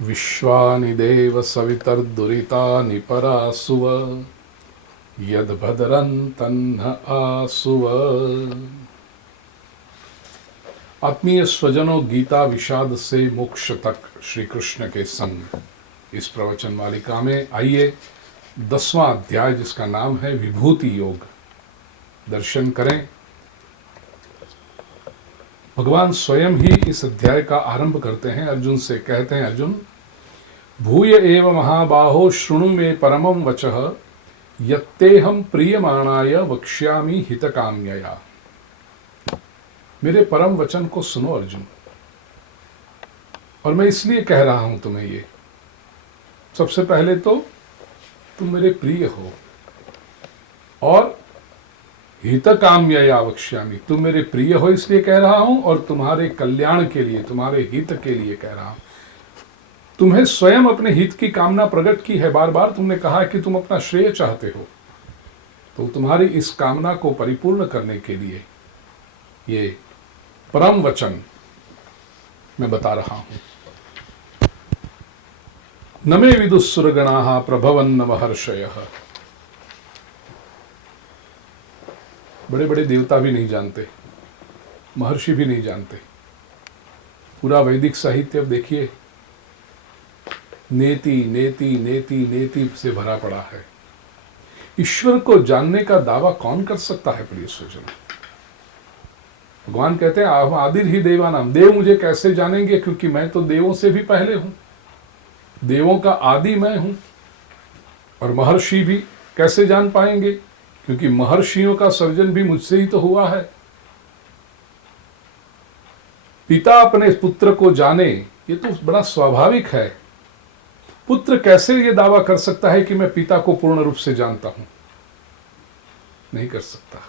विश्वानि देव सवितर्दुरितानि परासुव यद्भद्रं तन्न आसुव। आत्मीय स्वजनों, गीता विषाद से मोक्ष तक श्री कृष्ण के संग इस प्रवचन मालिका में आइए 10वां अध्याय जिसका नाम है विभूति योग दर्शन करें। भगवान स्वयं ही इस अध्याय का आरंभ करते हैं। अर्जुन से कहते हैं, अर्जुन भूय एव महाबाहो शृणु मे परमं वचः यत्तेहं प्रीयमाणाय वक्ष्यामि हितकाम्यया। मेरे परम वचन को सुनो अर्जुन, और मैं इसलिए कह रहा हूं तुम्हें ये। सबसे पहले तो तुम मेरे प्रिय हो, और हितकाम्यया वक्ष्यामि, तुम मेरे प्रिय हो इसलिए कह रहा हूं, और तुम्हारे कल्याण के लिए, तुम्हारे हित के लिए कह रहा हूं। तुम्हें स्वयं अपने हित की कामना प्रकट की है। बार बार तुमने कहा है कि तुम अपना श्रेय चाहते हो, तो तुम्हारी इस कामना को परिपूर्ण करने के लिए ये परम वचन मैं बता रहा हूं। न मे विदुस्सुरगणाः प्रभवन्न महर्षयः। बड़े बड़े देवता भी नहीं जानते, महर्षि भी नहीं जानते। पूरा वैदिक साहित्य अब देखिए नेति नेति नेति नेति से भरा पड़ा है। ईश्वर को जानने का दावा कौन कर सकता है प्रिय स्वजन? भगवान कहते हैं हम आदिर ही देवानाम, देव मुझे कैसे जानेंगे, क्योंकि मैं तो देवों से भी पहले हूं, देवों का आदि मैं हूं। और महर्षि भी कैसे जान पाएंगे, क्योंकि महर्षियों का सर्जन भी मुझसे ही तो हुआ है। पिता अपने पुत्र को जाने, ये तो बड़ा स्वाभाविक है। पुत्र कैसे ये दावा कर सकता है कि मैं पिता को पूर्ण रूप से जानता हूं? नहीं कर सकता।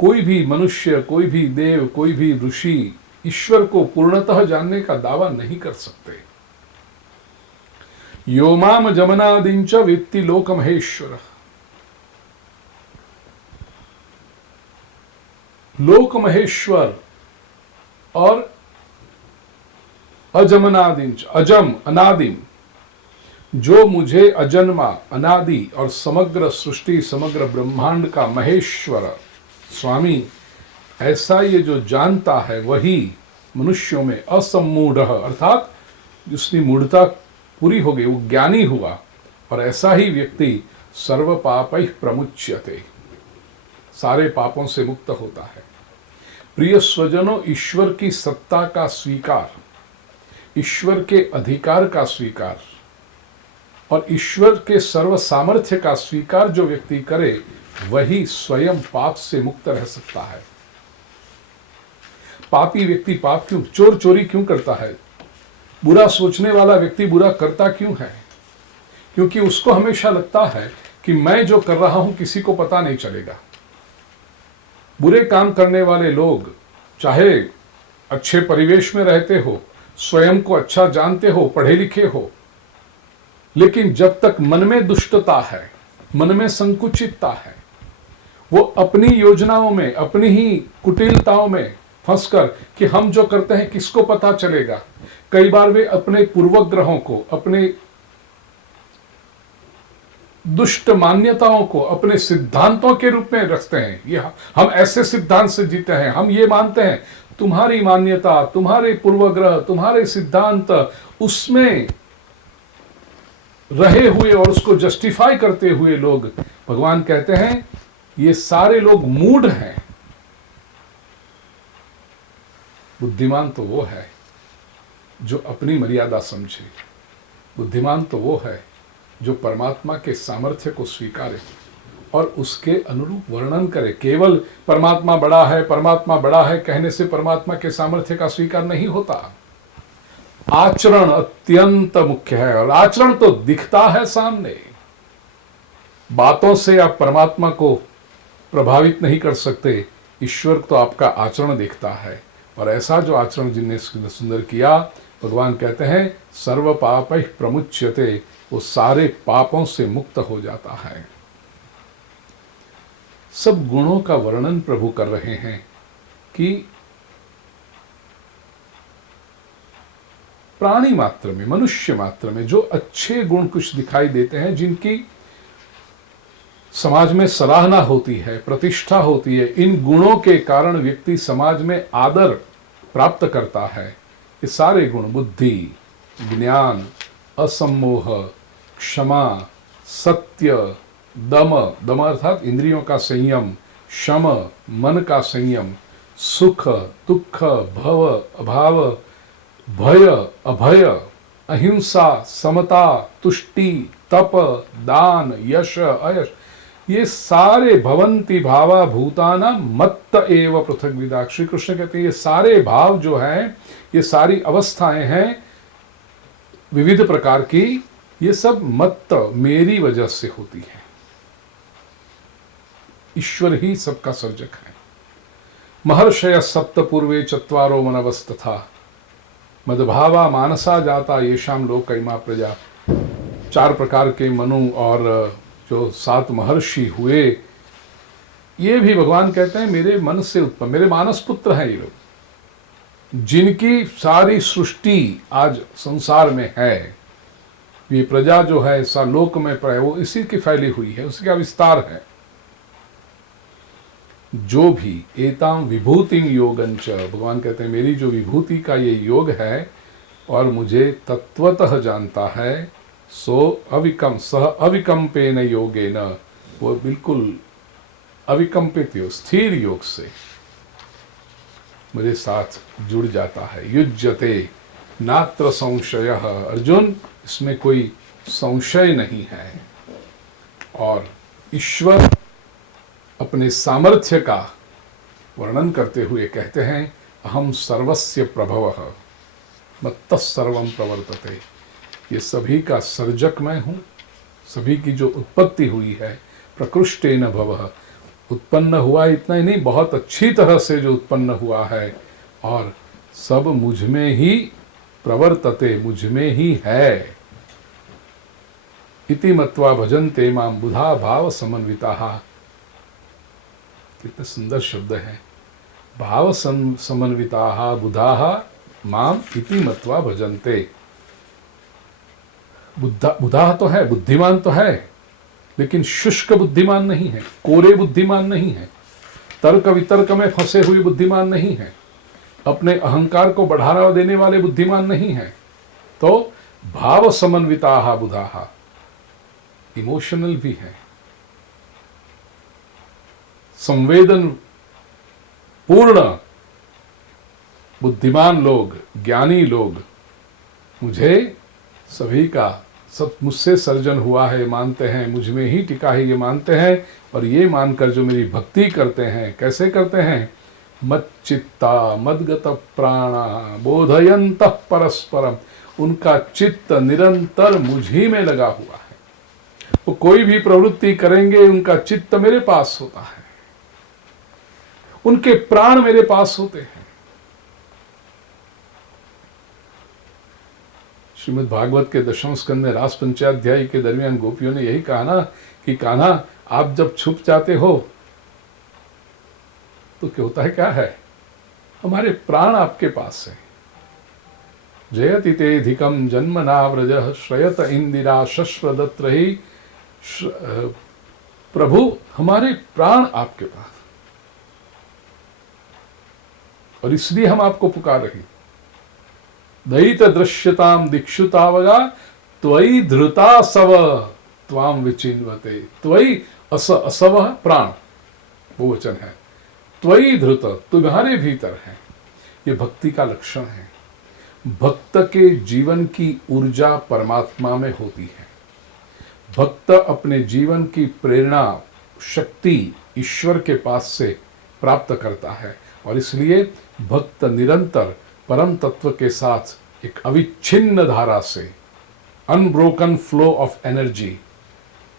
कोई भी मनुष्य, कोई भी देव, कोई भी ऋषि ईश्वर को पूर्णतः जानने का दावा नहीं कर सकते। यो माम जमनादिंच वेत्ति लोकमहेश्वर। लोक महेश्वर और अजमनादिंच, अजम अनादिम, जो मुझे अजन्मा अनादि और समग्र सृष्टि समग्र ब्रह्मांड का महेश्वर स्वामी ऐसा ये जो जानता है, वही मनुष्यों में असम्मूढ़, अर्थात जिसकी मूढ़ता पूरी हो गई, वो ज्ञानी हुआ। और ऐसा ही व्यक्ति सर्व पापैः प्रमुच्यते, सारे पापों से मुक्त होता है। प्रिय स्वजनों, ईश्वर की सत्ता का स्वीकार, ईश्वर के अधिकार का स्वीकार और ईश्वर के सर्व सामर्थ्य का स्वीकार जो व्यक्ति करे, वही स्वयं पाप से मुक्त रह सकता है। पापी व्यक्ति पाप क्यों, चोर चोरी क्यों करता है? बुरा सोचने वाला व्यक्ति बुरा करता क्यों है? क्योंकि उसको हमेशा लगता है कि मैं जो कर रहा हूं किसी को पता नहीं चलेगा। बुरे काम करने वाले लोग चाहे अच्छे परिवेश में रहते हो, स्वयं को अच्छा जानते हो, पढ़े लिखे हो, लेकिन जब तक मन में दुष्टता है, मन में संकुचितता है, वो अपनी योजनाओं में, अपनी ही कुटिलताओं में फंसकर कि हम जो करते हैं किसको पता चलेगा, कई बार वे अपने पूर्वग्रहों को, अपने दुष्ट मान्यताओं को अपने सिद्धांतों के रूप में रखते हैं। ये हम ऐसे सिद्धांत से जीते हैं, हम ये मानते हैं। तुम्हारी मान्यता, तुम्हारे पूर्वग्रह, तुम्हारे सिद्धांत, उसमें रहे हुए और उसको जस्टिफाई करते हुए लोग, भगवान कहते हैं ये सारे लोग मूढ़ हैं। बुद्धिमान तो वो है जो अपनी मर्यादा समझे। बुद्धिमान तो वो है जो परमात्मा के सामर्थ्य को स्वीकारे और उसके अनुरूप वर्णन करे। केवल परमात्मा बड़ा है, परमात्मा बड़ा है कहने से परमात्मा के सामर्थ्य का स्वीकार नहीं होता। आचरण अत्यंत मुख्य है, और आचरण तो दिखता है सामने। बातों से आप परमात्मा को प्रभावित नहीं कर सकते, ईश्वर तो आपका आचरण देखता है। और ऐसा जो आचरण जिनने सुंदर किया, भगवान कहते हैं सर्व पापैः प्रमुच्यते, वो सारे पापों से मुक्त हो जाता है। सब गुणों का वर्णन प्रभु कर रहे हैं कि प्राणी मात्र में, मनुष्य मात्र में जो अच्छे गुण कुछ दिखाई देते हैं, जिनकी समाज में सराहना होती है, प्रतिष्ठा होती है, इन गुणों के कारण व्यक्ति समाज में आदर प्राप्त करता है, ये सारे गुण बुद्धि, ज्ञान, असम्मोह, क्षमा, सत्य, दम, दम अर्थात इंद्रियों का संयम, शम, मन का संयम, सुख, दुख, भव, अभाव, भय, अभय, अहिंसा, समता, तुष्टि, तप, दान, यश, अयश, ये सारे भवंती भावा भूताना मत्त एव पृथक विदा। श्री कृष्ण कहते हैं ये सारे भाव जो हैं, ये सारी अवस्थाएं हैं विविध प्रकार की, ये सब मत्त मेरी वजह से होती है। ईश्वर ही सबका सर्जक है। महर्षय सप्त पूर्वे चत्वारो मनवस्तथा मदभावा मानसा जाता येषाम लोक इमा प्रजा। 4 प्रकार के मनु और जो 7 महर्षि हुए, ये भी भगवान कहते हैं मेरे मन से उत्पन्न, मेरे मानस पुत्र हैं ये लोग, जिनकी सारी सृष्टि आज संसार में है। ये प्रजा जो है लोक में वो इसी की फैली हुई है, उसी का विस्तार है। जो भी एताम विभूतिम योगंच, भगवान कहते हैं मेरी जो विभूति का ये योग है और मुझे तत्वतः जानता है, सो अविकम सह अविकम्पेन योगेन, वो बिल्कुल अविकम्पित योग, स्थिर योग से मेरे साथ जुड़ जाता है। युज्यते नात्र संशय, अर्जुन इसमें कोई संशय नहीं है। और ईश्वर अपने सामर्थ्य का वर्णन करते हुए कहते हैं अहम सर्वस्य प्रभवः मत्तः सर्वं प्रवर्तते, ये सभी का सर्जक मैं हूँ, सभी की जो उत्पत्ति हुई है प्रकृष्टेन भवः, उत्पन्न हुआ इतना ही नहीं, बहुत अच्छी तरह से जो उत्पन्न हुआ है, और सब मुझ में ही प्रवर्तते, मुझ में ही है। इति मत्वा भजन्ते माम बुधा भाव समन्विताः। कितने सुंदर शब्द है, भाव समन्विताः बुधाः माम इति मत्वा भजन्ते। बुधा तो है, बुद्धिमान तो है, लेकिन शुष्क बुद्धिमान नहीं है, कोरे बुद्धिमान नहीं है, तर्क वितर्क में फंसे हुए बुद्धिमान नहीं है, अपने अहंकार को बढ़ावा देने वाले बुद्धिमान नहीं है। तो भाव समन्विताः बुधाः, इमोशनल भी है, संवेदन पूर्ण बुद्धिमान लोग, ज्ञानी लोग मुझे सभी का सब मुझसे सर्जन हुआ है मानते हैं, मुझ में ही टिका है ये मानते हैं, और ये मानकर जो मेरी भक्ति करते हैं, कैसे करते हैं, मच्चित्ता मद्गत प्राणा बोधयन्तः परस्परम, उनका चित्त निरंतर मुझी में लगा हुआ है। वो कोई भी प्रवृत्ति करेंगे उनका चित्त मेरे पास होता है, उनके प्राण मेरे पास होते हैं। श्रीमद् भागवत के 10वें स्कंद में रास पंचाध्यायी के दरमियान गोपियों ने यही कहा ना कि कान्हा आप जब छुप जाते हो तो क्या होता है, क्या है, हमारे प्राण आपके पास है। जयति तेधिकम जन्मना व्रजः श्रयत इंदिरा शश्वदत्रहि, प्रभु हमारे प्राण आपके पास, और इसलिए हम आपको पुकार रहे। दयित दृश्यताम दिक्षुतावगा त्वयि धृता सव त्वाम विचिन्वते, त्वयि असव प्राण वो वचन है, त्वयि धृत तुम्हारे भीतर है। ये भक्ति का लक्षण है। भक्त के जीवन की ऊर्जा परमात्मा में होती है। भक्त अपने जीवन की प्रेरणा शक्ति ईश्वर के पास से प्राप्त करता है, और इसलिए भक्त निरंतर परम तत्व के साथ एक अविच्छिन्न धारा से, unbroken flow of energy,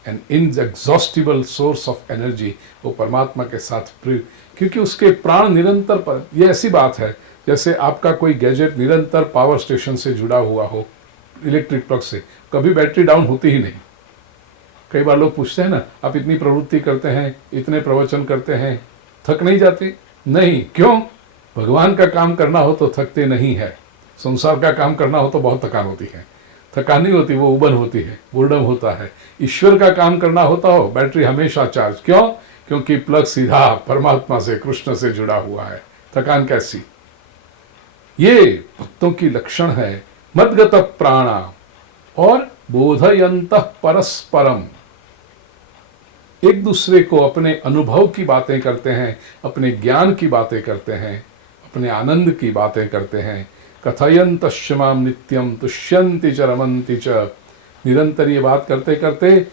an inexhaustible source of energy, वो परमात्मा के साथ, क्योंकि उसके प्राण निरंतर पर। ये ऐसी बात है जैसे आपका कोई गैजेट निरंतर पावर स्टेशन से जुड़ा हुआ हो, इलेक्ट्रिक प्लग से, कभी बैटरी डाउन होती ही नहीं। कई बार लोग पूछते हैं ना, आप इतनी प्रवृत्ति करते हैं, इतने प्रवचन करते हैं, थक नहीं जाते? नहीं। क्यों? भगवान का काम करना हो तो थकते नहीं है। संसार का काम करना हो तो बहुत थकान होती है, थकान नहीं होती, वो उबन होती है, बोर्डम होता है। ईश्वर का काम करना होता हो, बैटरी हमेशा चार्ज। क्यों? क्योंकि प्लग सीधा परमात्मा से, कृष्ण से जुड़ा हुआ है, थकान कैसी। ये भक्तों की लक्षण है। मद्गत प्राणा और बोधयंतः परस्परम, एक दूसरे को अपने अनुभव की बातें करते हैं, अपने ज्ञान की बातें करते हैं, अपने आनंद की बातें करते हैं। कथयन्तश्च माम नित्यम तुष्यन्ति च रमन्ति च, निरंतर ये बात करते करते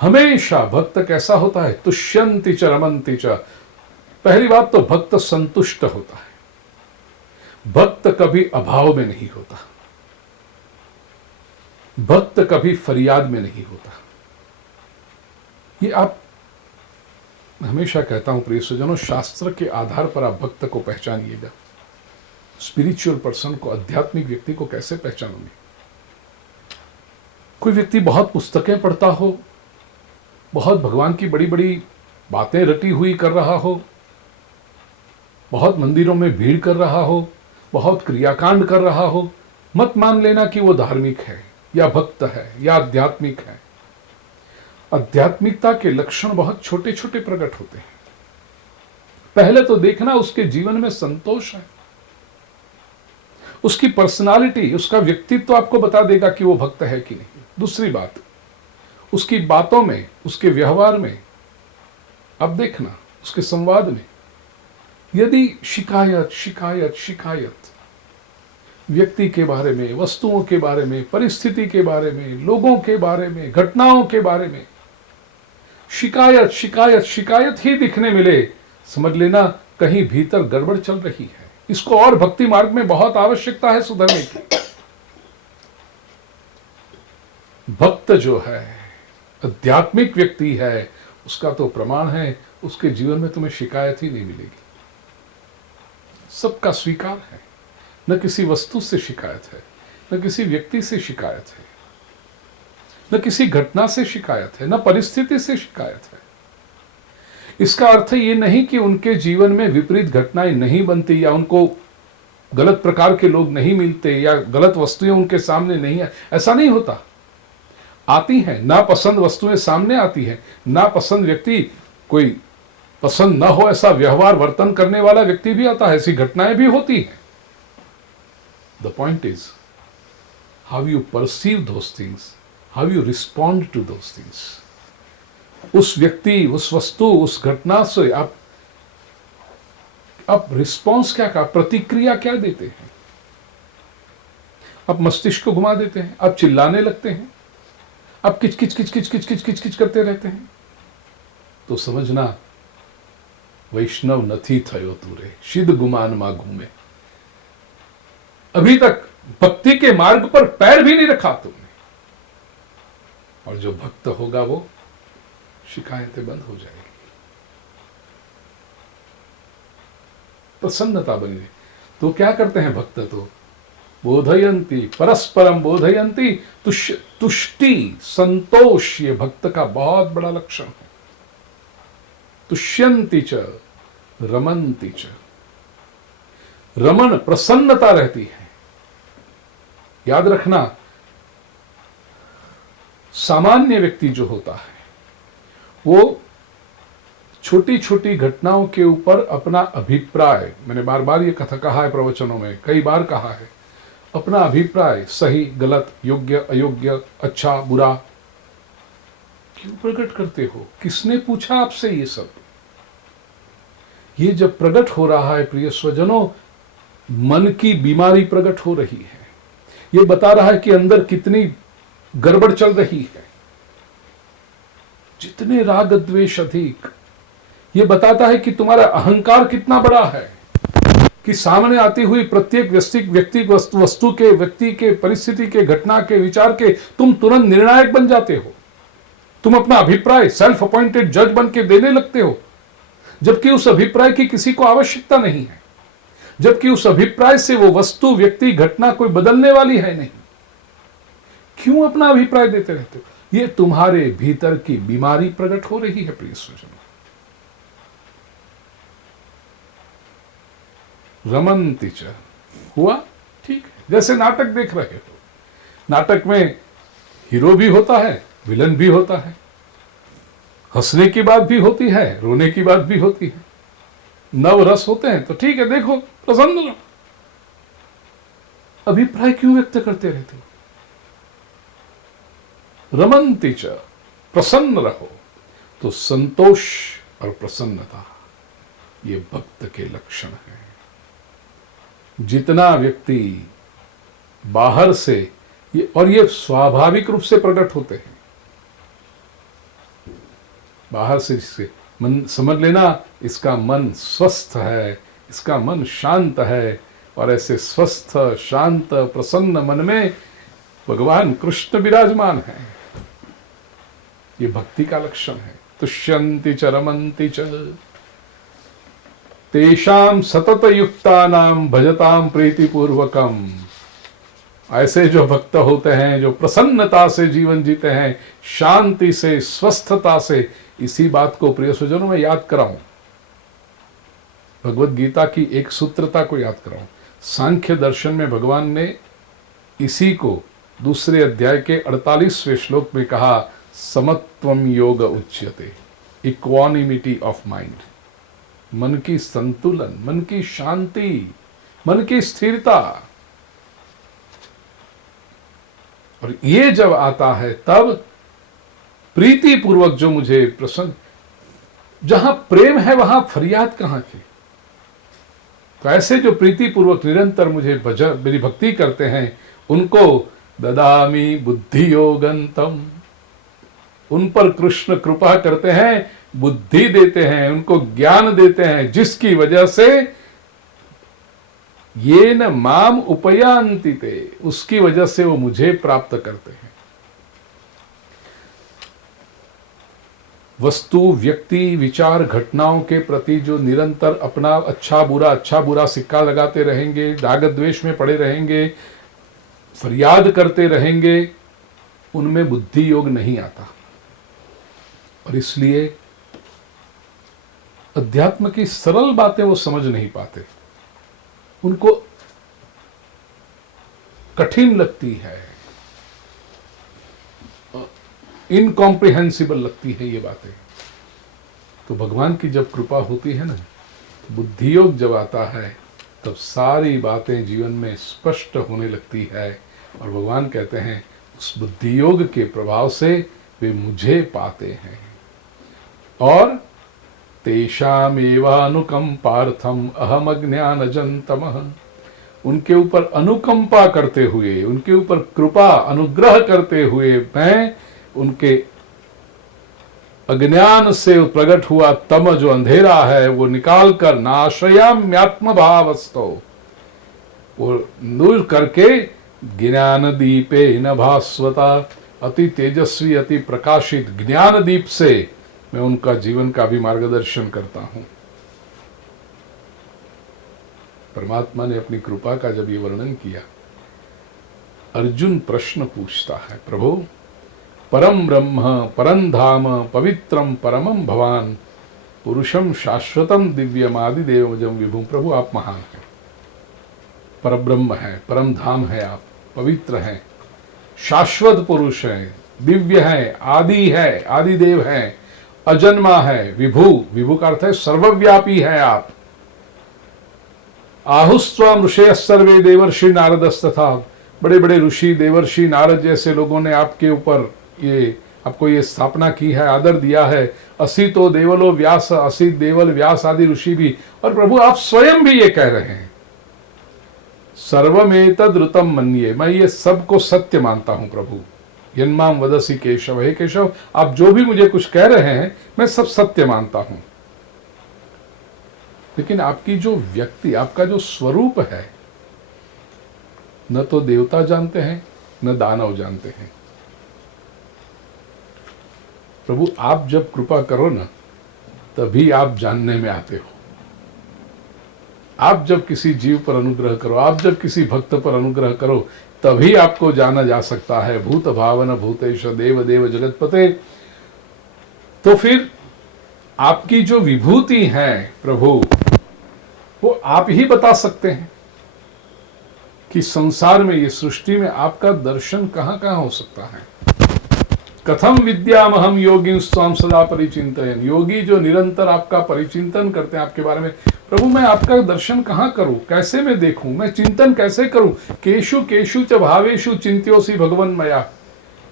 हमेशा भक्त कैसा होता है? तुष्यन्ति च रमन्ति च। पहली बात तो भक्त संतुष्ट होता है, भक्त कभी अभाव में नहीं होता, भक्त कभी फरियाद में नहीं होता। ये आप हमेशा कहता हूं प्रिय सज्जनों, शास्त्र के आधार पर आप भक्त को पहचानिएगा। स्पिरिचुअल पर्सन को, आध्यात्मिक व्यक्ति को कैसे पहचानोगे? कोई व्यक्ति बहुत पुस्तकें पढ़ता हो, बहुत भगवान की बड़ी बड़ी बातें रटी हुई कर रहा हो, बहुत मंदिरों में भीड़ कर रहा हो, बहुत क्रियाकांड कर रहा हो, मत मान लेना कि वो धार्मिक है या भक्त है या आध्यात्मिक है। आध्यात्मिकता के लक्षण बहुत छोटे छोटे प्रकट होते हैं। पहले तो देखना उसके जीवन में संतोष है, उसकी पर्सनालिटी, उसका व्यक्तित्व आपको बता देगा कि वो भक्त है कि नहीं। दूसरी बात, उसकी बातों में, उसके व्यवहार में अब देखना, उसके संवाद में यदि शिकायत शिकायत शिकायत, व्यक्ति के बारे में, वस्तुओं के बारे में, परिस्थिति के बारे में, लोगों के बारे में, घटनाओं के बारे में शिकायत शिकायत शिकायत ही दिखने मिले, समझ लेना कहीं भीतर गड़बड़ चल रही है। इसको और भक्ति मार्ग में बहुत आवश्यकता है सुधरने की। भक्त जो है, आध्यात्मिक व्यक्ति है, उसका तो प्रमाण है, उसके जीवन में तुम्हें शिकायत ही नहीं मिलेगी। सबका स्वीकार है, न किसी वस्तु से शिकायत है, न किसी व्यक्ति से शिकायत है, न किसी घटना से शिकायत है, न परिस्थिति से शिकायत है। इसका अर्थ ये नहीं कि उनके जीवन में विपरीत घटनाएं नहीं बनती, या उनको गलत प्रकार के लोग नहीं मिलते, या गलत वस्तुएं उनके सामने नहीं है। ऐसा नहीं होता, आती हैं, नापसंद वस्तुएं सामने आती हैं, नापसंद व्यक्ति, कोई पसंद न हो ऐसा व्यवहार वर्तन करने वाला व्यक्ति भी आता है, ऐसी घटनाएं भी होती हैं। The point is how you perceive those things, how you respond to those things. उस व्यक्ति, उस वस्तु, उस घटना से आप रिस्पॉन्स क्या, प्रतिक्रिया क्या देते हैं? आप मस्तिष्क को घुमा देते हैं, आप चिल्लाने लगते हैं, आप किच किच किच किच किच किच किच किच करते रहते हैं, तो समझना वैष्णव नथी थयो तूरे, सिद्ध गुमान मां घूमे। अभी तक भक्ति के मार्ग पर पैर भी नहीं रखा तुमने। और जो भक्त होगा वो शिकायतें बंद हो जाएगी, प्रसन्नता बनी रही। तो क्या करते हैं भक्त? तो बोधयंती, परस्परम बोधयंती, तुष्टि, संतोष, ये भक्त का बहुत बड़ा लक्षण है। तुष्यंति च रमन्ति च, रमन प्रसन्नता रहती है। याद रखना, सामान्य व्यक्ति जो होता है वो छोटी छोटी घटनाओं के ऊपर अपना अभिप्राय, मैंने बार बार ये कथा कहा है प्रवचनों में, कई बार कहा है, अपना अभिप्राय सही गलत, योग्य अयोग्य, अच्छा बुरा क्यों प्रकट करते हो? किसने पूछा आपसे ये सब? ये जब प्रकट हो रहा है प्रिय स्वजनों, मन की बीमारी प्रकट हो रही है। ये बता रहा है कि अंदर कितनी गड़बड़ चल रही है। जितने राग द्वेष अधिक, ये बताता है कि तुम्हारा अहंकार कितना बड़ा है, कि सामने आती हुई प्रत्येक व्यक्ति वस्तु के, व्यक्ति के, परिस्थिति के, घटना के, विचार के तुम तुरंत निर्णायक बन जाते हो। तुम अपना अभिप्राय सेल्फ अपॉइंटेड जज बन के देने लगते हो, जबकि उस अभिप्राय की किसी को आवश्यकता नहीं है, जबकि उस अभिप्राय से वो वस्तु, व्यक्ति, घटना कोई बदलने वाली है नहीं। क्यों अपना अभिप्राय देते रहते हो? ये तुम्हारे भीतर की बीमारी प्रकट हो रही है प्रिय स्वजन। रमन्ति च हुआ, ठीक है, जैसे नाटक देख रहे हो, नाटक में हीरो भी होता है, विलन भी होता है, हंसने की बात भी होती है, रोने की बात भी होती है, नव रस होते हैं, तो ठीक है, देखो, प्रसन्न रहो। अभिप्राय क्यों व्यक्त करते रहते हो? रमन्ति च, प्रसन्न रहो। तो संतोष और प्रसन्नता ये भक्त के लक्षण है। जितना व्यक्ति बाहर से ये स्वाभाविक रूप से प्रकट होते हैं, बाहर से मन समझ लेना, इसका मन स्वस्थ है, इसका मन शांत है, और ऐसे स्वस्थ शांत प्रसन्न मन में भगवान कृष्ण विराजमान है। ये भक्ति का लक्षण है। तुष्यन्ति च रमन्ति च तेषां सतत युक्तानां भजतां प्रीतिपूर्वकम। ऐसे जो भक्त होते हैं, जो प्रसन्नता से जीवन जीते हैं, शांति से, स्वस्थता से, इसी बात को प्रिय स्वजनों में याद कराऊं, भगवत गीता की एक सूत्रता को याद कराऊं। सांख्य दर्शन में भगवान ने इसी को दूसरे अध्याय के 48वें श्लोक में कहा, समत्वम योग उच्यते, इक्वानिमिटी ऑफ माइंड, मन की संतुलन, मन की शांति, मन की स्थिरता। और ये जब आता है तब प्रीति पूर्वक जो मुझे प्रसन्न, जहां प्रेम है वहां फरियाद कहां की। तो ऐसे जो प्रीति पूर्वक निरंतर मुझे मेरी भक्ति करते हैं, उनको ददामि बुद्धि योगंतम, उन पर कृष्ण कृपा करते हैं, बुद्धि देते हैं, उनको ज्ञान देते हैं, जिसकी वजह से ये न माम उपयांति ते, उसकी वजह से वो मुझे प्राप्त करते हैं। वस्तु, व्यक्ति, विचार, घटनाओं के प्रति जो निरंतर अपना अच्छा बुरा सिक्का लगाते रहेंगे, राग द्वेष में पड़े रहेंगे, फरियाद करते रहेंगे, उनमें बुद्धि योग नहीं आता। और इसलिए अध्यात्म की सरल बातें वो समझ नहीं पाते, उनको कठिन लगती है, इनकॉम्प्रिहेंसिबल लगती है ये बातें। तो भगवान की जब कृपा होती है ना, बुद्धि योग जब आता है, तब सारी बातें जीवन में स्पष्ट होने लगती है। और भगवान कहते हैं उस बुद्धि योग के प्रभाव से वे मुझे पाते हैं। और तेषामेवानुकंपार्थम अहम अज्ञानजन्तमः, उनके ऊपर अनुकंपा करते हुए, उनके ऊपर कृपा अनुग्रह करते हुए, मैं उनके अज्ञान से प्रकट हुआ तम जो अंधेरा है वो निकाल कर, नाशयाम्यात्म भावस्तो, वो दूर करके, ज्ञान दीपे न भास्वता, अति तेजस्वी अति प्रकाशित ज्ञान दीप से मैं उनका जीवन का भी मार्गदर्शन करता हूं। परमात्मा ने अपनी कृपा का जब ये वर्णन किया, अर्जुन प्रश्न पूछता है, प्रभु परम ब्रह्म परम धाम पवित्रम परमम भवान पुरुषम शाश्वतम दिव्यम आदिदेवजम विभुम। प्रभु आप महान हैं, परब्रह्म है, परम धाम है, आप पवित्र हैं, शाश्वत पुरुष हैं, दिव्य है, आदि है, आदिदेव है, अजन्मा है, विभु, विभु का अर्थ है सर्वव्यापी है आप। आहुस्त्वाम ऋषय सर्वे देवर्षि नारदस्तथा, बड़े बड़े ऋषि देवर्षि नारद जैसे लोगों ने आपके ऊपर आपको ये स्थापना की है, आदर दिया है। असितो देवलो व्यास, असित देवल व्यास आदि ऋषि भी, और प्रभु आप स्वयं भी ये कह रहे हैं, सर्वमेतद ऋतम मन्ये, मैं ये सबको सत्य मानता हूं प्रभु। यन्माम वदसी केशव, हे केशव आप जो भी मुझे कुछ कह रहे हैं मैं सब सत्य मानता हूं। लेकिन आपकी जो व्यक्ति, आपका जो स्वरूप है, न तो देवता जानते हैं न दानव जानते हैं। प्रभु आप जब कृपा करो ना, तभी आप जानने में आते हो। आप जब किसी जीव पर अनुग्रह करो, आप जब किसी भक्त पर अनुग्रह करो, तभी आपको जाना जा सकता है। भूत भावन भूतेश देव देव जगतपते। तो फिर आपकी जो विभूति है प्रभु, वो आप ही बता सकते हैं कि संसार में, ये सृष्टि में आपका दर्शन कहाँ कहाँ हो सकता है। कथम विद्यामहम योगी स्वाम सदा परिचिंतयन, योगी जो निरंतर आपका परिचिंतन करते हैं, आपके बारे में, प्रभु मैं आपका दर्शन कहाँ करूं, कैसे मैं देखूं, मैं चिंतन कैसे करूं। केशु केशु च भावेशु चिंत्योसी भगवन मया,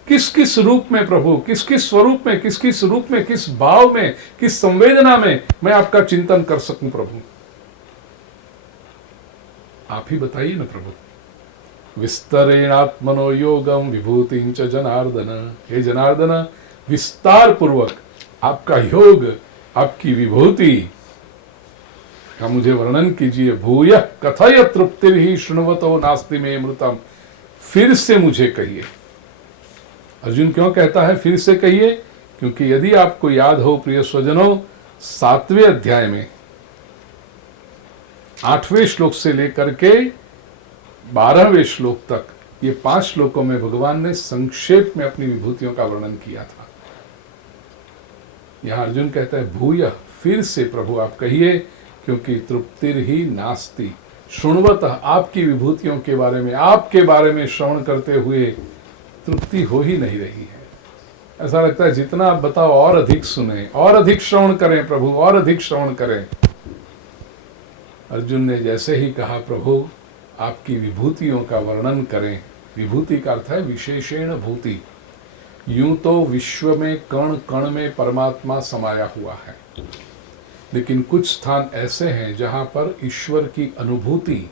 किस किस रूप में प्रभु, किस किस स्वरूप में, किस किस रूप में, किस भाव में, किस संवेदना में मैं आपका चिंतन कर सकूं प्रभु, आप ही बताइए ना प्रभु। विस्तरेणात्मनो योगम विभूतिं च जनार्दन, हे जनार्दन विस्तार पूर्वक आपका योग, आपकी विभूति का मुझे वर्णन कीजिए। भूय कथय तृप्तिर ही शृण्वतो नास्ति में मृतम, फिर से मुझे कहिए। अर्जुन क्यों कहता है फिर से कहिए, क्योंकि यदि आपको याद हो प्रिय स्वजनों, 7वें अध्याय में 8वें श्लोक से लेकर के 12वें श्लोक तक, ये 5 श्लोकों में भगवान ने संक्षेप में अपनी विभूतियों का वर्णन किया था। यहां अर्जुन कहता है भूय, फिर से प्रभु आप कहिए, क्योंकि तृप्तिर ही नास्ति शृण्वतः, आपकी विभूतियों के बारे में, आपके बारे में श्रवण करते हुए तृप्ति हो ही नहीं रही है। ऐसा लगता है जितना आप बताओ और अधिक सुने, और अधिक श्रवण करें प्रभु, और अधिक श्रवण करें। अर्जुन ने जैसे ही कहा प्रभु आपकी विभूतियों का वर्णन करें, विभूति का अर्थ है विशेषण भूति, यूं तो विश्व में कण कण में परमात्मा समाया हुआ है, लेकिन कुछ स्थान ऐसे हैं जहां पर ईश्वर की अनुभूति,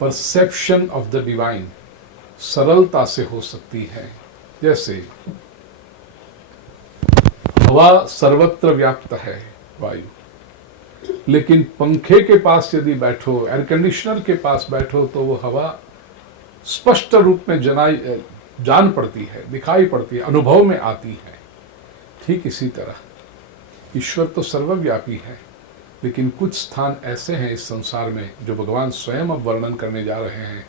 परसेप्शन ऑफ द डिवाइन सरलता से हो सकती है। जैसे हवा सर्वत्र व्याप्त है वायु, लेकिन पंखे के पास यदि बैठो, एयर कंडीशनर के पास बैठो, तो वो हवा स्पष्ट रूप में जान पड़ती है, दिखाई पड़ती है, अनुभव में आती है। ठीक इसी तरह ईश्वर तो सर्वव्यापी है, लेकिन कुछ स्थान ऐसे हैं इस संसार में जो भगवान स्वयं अब वर्णन करने जा रहे हैं,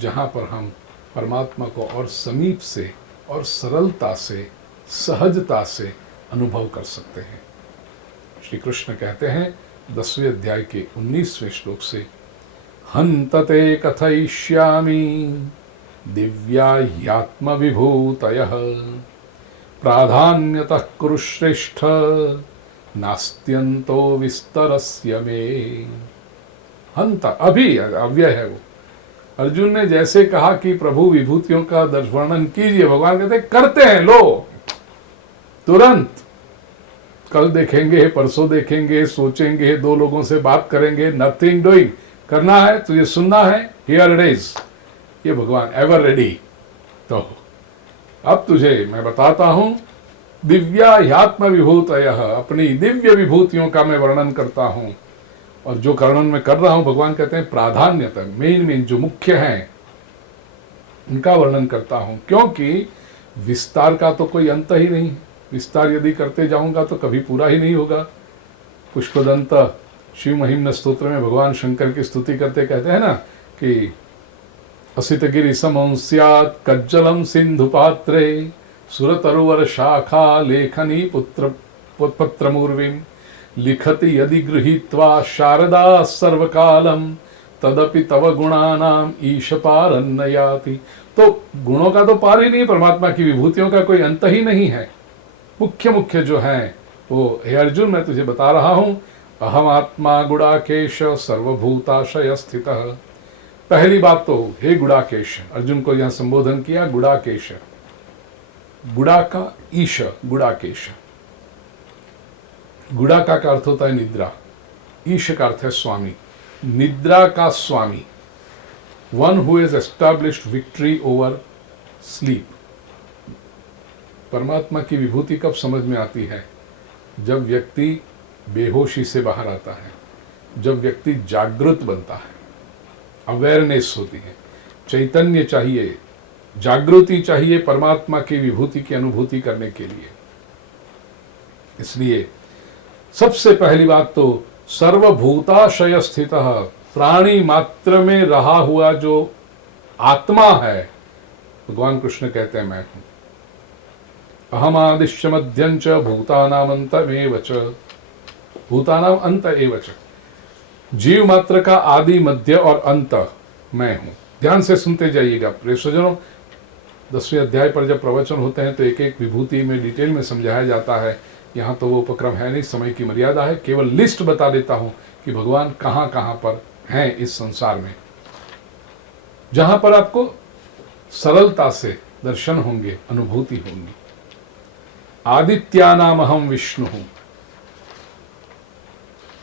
जहाँ पर हम परमात्मा को और समीप से और सरलता से, सहजता से अनुभव कर सकते हैं। श्री कृष्ण कहते हैं 10वें अध्याय के 19वें श्लोक से, हन्तते कथयिष्यामि दिव्याह्यात्म विभूतयः प्राधान्यतः कुरु श्रेष्ठ नास्त्यन्तो विस्तरस्य मे। हंत अभी अव्यय है वो। अर्जुन ने जैसे कहा कि प्रभु विभूतियों का वर्णन कीजिए, भगवान कहते करते हैं, लो तुरंत। कल देखेंगे, परसों देखेंगे, सोचेंगे, 2 लोगों से बात करेंगे, नथिंग डूइंग। करना है तुझे, सुनना है, हियर इट इज। ये भगवान एवर रेडी। तो अब तुझे मैं बताता हूं, दिव्याह्यात्म विभूतयः, अपनी दिव्य विभूतियों का मैं वर्णन करता हूं। और जो वर्णन मैं कर रहा हूं, भगवान कहते हैं प्राधान्यता, मेन जो मुख्य हैं उनका वर्णन करता हूं, क्योंकि विस्तार का तो कोई अंत ही नहीं। विस्तार यदि करते जाऊंगा तो कभी पूरा ही नहीं होगा। पुष्पदंत शिव महिम्न स्तोत्र में भगवान शंकर की स्तुति करते कहते हैं ना कि असित गिरि समं स्यात् कज्जलम सिंधु पात्रे सुरतरुवर शाखा लेखनी पत्रमूर्विम लिखति यदि गृहीत्वा शारदा सर्वकालम तदपि तव गुणानाम ईश पारन्न याति। तो गुणों का तो पार ही नहीं, परमात्मा की विभूतियों का कोई अंत ही नहीं है। मुख्य जो है वो, हे अर्जुन मैं तुझे बता रहा हूं, अहम आत्मा गुड़ाकेश सर्वभूताशय स्थितः। पहली बात तो हे गुड़ाकेश, अर्जुन को यहां संबोधन किया गुड़ाकेश, गुड़ा का ईश, गुड़ाकेश। गुड़ा का अर्थ होता है निद्रा, ईश का अर्थ है स्वामी, निद्रा का स्वामी, one who has established victory over sleep. परमात्मा की विभूति कब समझ में आती है? जब व्यक्ति बेहोशी से बाहर आता है, जब व्यक्ति जागृत बनता है, अवेयरनेस होती है, चैतन्य चाहिए, जागृति चाहिए परमात्मा की विभूति की अनुभूति करने के लिए। इसलिए सबसे पहली बात तो सर्वभूताशय स्थितः, प्राणी मात्र में रहा हुआ जो आत्मा है, भगवान कृष्ण कहते हैं मैं हूं। अहमादिश्य मध्यं च भूतानाम अंतमेव च, भूतानाम अंत एव च। जीव मात्र का आदि, मध्य और अंत मैं हूँ। ध्यान से सुनते जाइएगा प्रिय स्वजनों। 10वें अध्याय पर जब प्रवचन होते हैं तो एक एक विभूति में डिटेल में समझाया जाता है। यहाँ तो वो उपक्रम है नहीं, समय की मर्यादा है, केवल लिस्ट बता देता हूँ कि भगवान कहाँ कहाँ पर हैं इस संसार में, जहाँ पर आपको सरलता से दर्शन होंगे, अनुभूति होंगी। आदित्यानाम अहम विष्णु हूँ।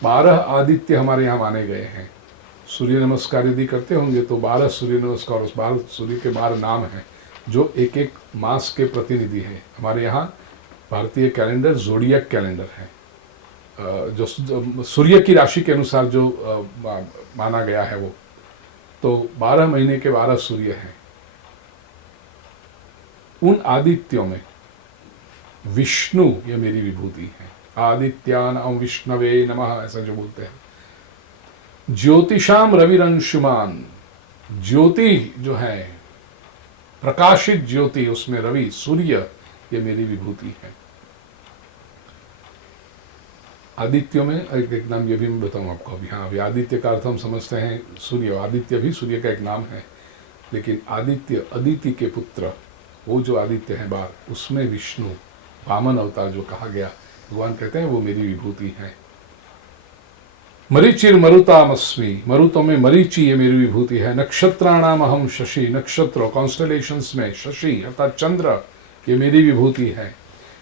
12 आदित्य हमारे यहाँ माने गए हैं। सूर्य नमस्कार यदि करते होंगे तो 12 सूर्य नमस्कार, उस 12 सूर्य के 12 नाम हैं जो एक एक मास के प्रतिनिधि हैं। हमारे यहाँ भारतीय कैलेंडर ज़ोडिएक कैलेंडर है, जो सूर्य की राशि के अनुसार जो माना गया है वो, तो 12 महीने के 12 सूर्य हैं। उन आदित्यों में विष्णु ये मेरी विभूति है। आदित्यानाम विष्णवे नमः, ऐसा जो बोलते हैं। ज्योतिषाम रविरंशुमान, ज्योति जो है प्रकाशित ज्योति, उसमें रवि सूर्य ये मेरी विभूति है। आदित्यों में एक नाम ये भी मैं बताऊं आपको अभी। हाँ, अभी आदित्य का अर्थ हम समझते हैं सूर्य, आदित्य भी सूर्य का एक नाम है, लेकिन आदित्य अदिति के पुत्र, वो जो आदित्य है बार, उसमें विष्णु वामन अवतार जो कहा गया, भगवान कहते हैं वो मेरी विभूति है। मरीचिर मरुतामस्मि, मरुतों में मरीचि ये मेरी विभूति है। नक्षत्राणाम अहम शशि, नक्षत्र कॉन्स्टलेशंस में शशि अर्थात चंद्र ये मेरी विभूति है।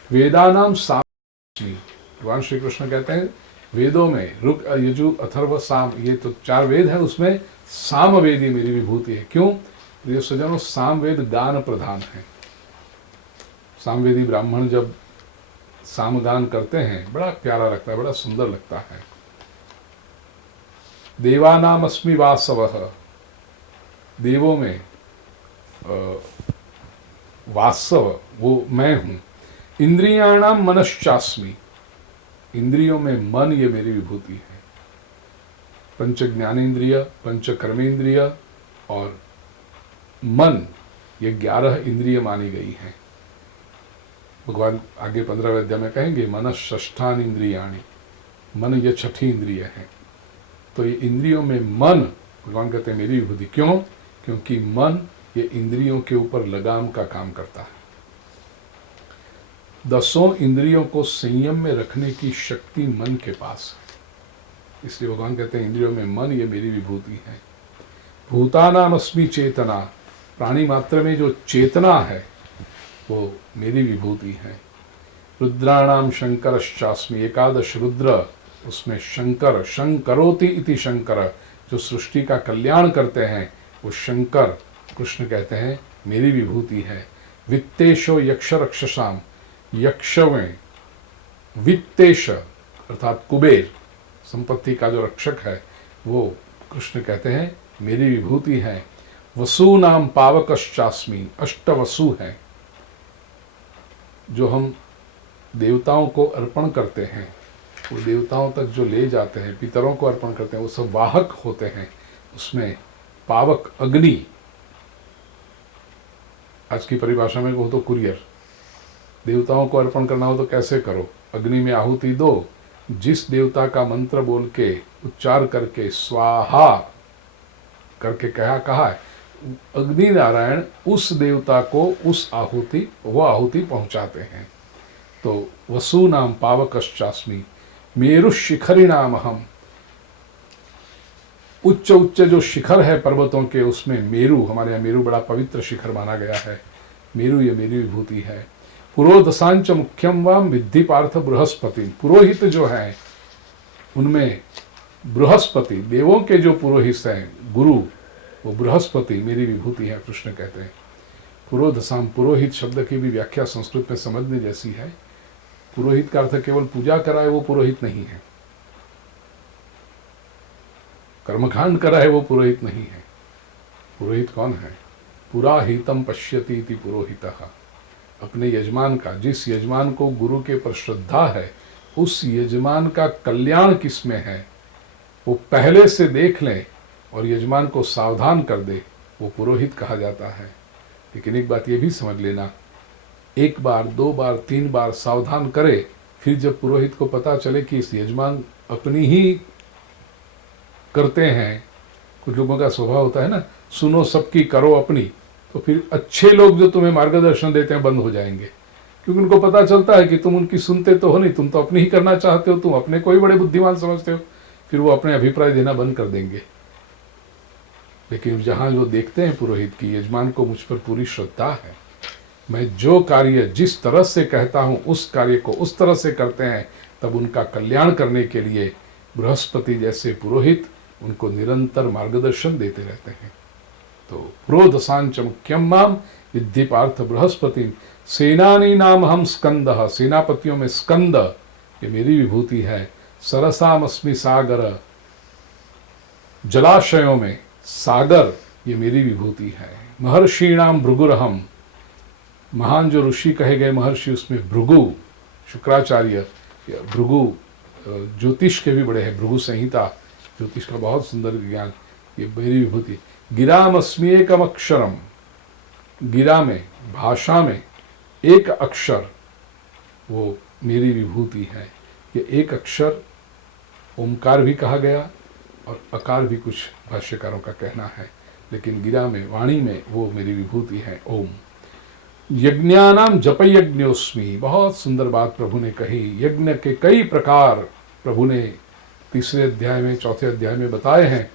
वेदानाम सामस्मि, भगवान श्री कृष्ण कहते हैं वेदों में ऋग यजुर अथर्व साम, ये तो 4 वेद है, उसमें सामवेद ये मेरी विभूति है। क्यों? प्रिय सज्जनों, सामवेद गान प्रधान है। सामवेदी ब्राह्मण जब सामगान करते हैं बड़ा प्यारा लगता है, बड़ा सुंदर लगता है। देवानाम अस्मि वासवः, देवों में वासव वो मैं हूँ। इंद्रियाणाम मनश्चास्मि, इंद्रियों में मन ये मेरी विभूति है। पंच ज्ञानेन्द्रिय, पंच कर्मेंद्रिय और मन ये 11 इंद्रिय मानी गई हैं। भगवान आगे 15वें अध्याय में कहेंगे मनश्ष्ठान इंद्रियाणि, मन ये 6ठी इंद्रिय है। तो ये इंद्रियों में मन, भगवान कहते हैं मेरी विभूति। क्यों? क्योंकि मन ये इंद्रियों के ऊपर लगाम का काम करता है। 10 इंद्रियों को संयम में रखने की शक्ति मन के पास है, इसलिए भगवान कहते हैं इंद्रियों में मन ये मेरी विभूति है। भूतानाम अस्मि चेतना, प्राणी मात्र में जो चेतना है वो मेरी विभूति है। रुद्राणाम शंकरश्चास्मि, 11 रुद्र, उसमें शंकर, शंकरोति इति शंकर, जो सृष्टि का कल्याण करते हैं वो शंकर कृष्ण कहते हैं मेरी विभूति है। वित्तेशो यक्ष रक्षसाम, यक्ष में वित्तेश अर्थात कुबेर, संपत्ति का जो रक्षक है वो कृष्ण कहते हैं मेरी विभूति है। वसु नाम पावकश्चास्मि, 8 वसु हैं जो हम देवताओं को अर्पण करते हैं, वो देवताओं तक जो ले जाते हैं, पितरों को अर्पण करते हैं, वो सब वाहक होते हैं। उसमें पावक अग्नि, आज की परिभाषा में वो तो कुरियर, देवताओं को अर्पण करना हो तो कैसे करो? अग्नि में आहुति दो, जिस देवता का मंत्र बोल के उच्चार करके स्वाहा करके कहा है, अग्नि नारायण उस देवता को उस आहुति, वो आहुति पहुंचाते हैं। तो वसु नाम पावकश्चास्मि, मेरु शिखरी नाम हम, उच्च उच्च जो शिखर है पर्वतों के, उसमें मेरु, हमारे यहाँ मेरु बड़ा पवित्र शिखर माना गया है, मेरु ये मेरी विभूति है। पुरोधसांच मुख्यम वाम विद्धि पार्थ बृहस्पति, पुरोहित जो है उनमें बृहस्पति, देवों के जो पुरोहित हैं गुरु, वो बृहस्पति मेरी विभूति है, कृष्ण कहते हैं। पुरोधसाम, पुरोहित शब्द की भी व्याख्या संस्कृत में समझने जैसी है। पुरोहित का अर्थ केवल पूजा कराए वो पुरोहित नहीं है, कर्मकांड कराए वो पुरोहित नहीं है। पुरोहित कौन है? पुराहितम पश्यति इति पुरोहितः, अपने यजमान का, जिस यजमान को गुरु के पर श्रद्धा है, उस यजमान का कल्याण किसमें है वो पहले से देख लें और यजमान को सावधान कर दे, वो पुरोहित कहा जाता है। लेकिन एक बात ये भी समझ लेना, 1 बार 2 बार 3 बार सावधान करे, फिर जब पुरोहित को पता चले कि इस यजमान अपनी ही करते हैं, कुछ लोगों का स्वभाव होता है ना, सुनो सबकी करो अपनी, तो फिर अच्छे लोग जो तुम्हें मार्गदर्शन देते हैं बंद हो जाएंगे, क्योंकि उनको पता चलता है कि तुम उनकी सुनते तो हो नहीं, तुम तो अपनी ही करना चाहते हो, तुम अपने को ही बड़े बुद्धिमान समझते हो, फिर वो अपने अभिप्राय देना बंद कर देंगे। लेकिन जहाँ जो देखते हैं पुरोहित की यजमान को मुझ पर पूरी श्रद्धा है, मैं जो कार्य जिस तरह से कहता हूँ उस कार्य को उस तरह से करते हैं, तब उनका कल्याण करने के लिए बृहस्पति जैसे पुरोहित उनको निरंतर मार्गदर्शन देते रहते हैं। तो पुरोदशांच मुख्यम माम विद्धि पार्थ बृहस्पति सेनानी नाम हम स्कंद, सेनापतियों में स्कंद ये मेरी विभूति है। सरसामस्मि सागर, जलाशयों में सागर ये मेरी विभूति है। महर्षिणाम भृगुरहम, महान जो ऋषि कहे गए महर्षि उसमें भृगु, शुक्राचार्य, भृगु ज्योतिष के भी बड़े हैं, भृगु संहिता ज्योतिष का बहुत सुंदर ज्ञान, ये मेरी विभूति। गिरामस्मि एकम अक्षरम, गिरा में भाषा में एक अक्षर वो मेरी विभूति है। ये एक अक्षर ओमकार भी कहा गया और अकार भी कुछ भाष्यकारों का कहना है, लेकिन गिरा में वाणी में वो मेरी विभूति है ओम। यज्ञानाम जप यज्ञोस्मि, बहुत सुंदर बात प्रभु ने कही। यज्ञ के कई प्रकार प्रभु ने तीसरे अध्याय में चौथे अध्याय में बताए हैं,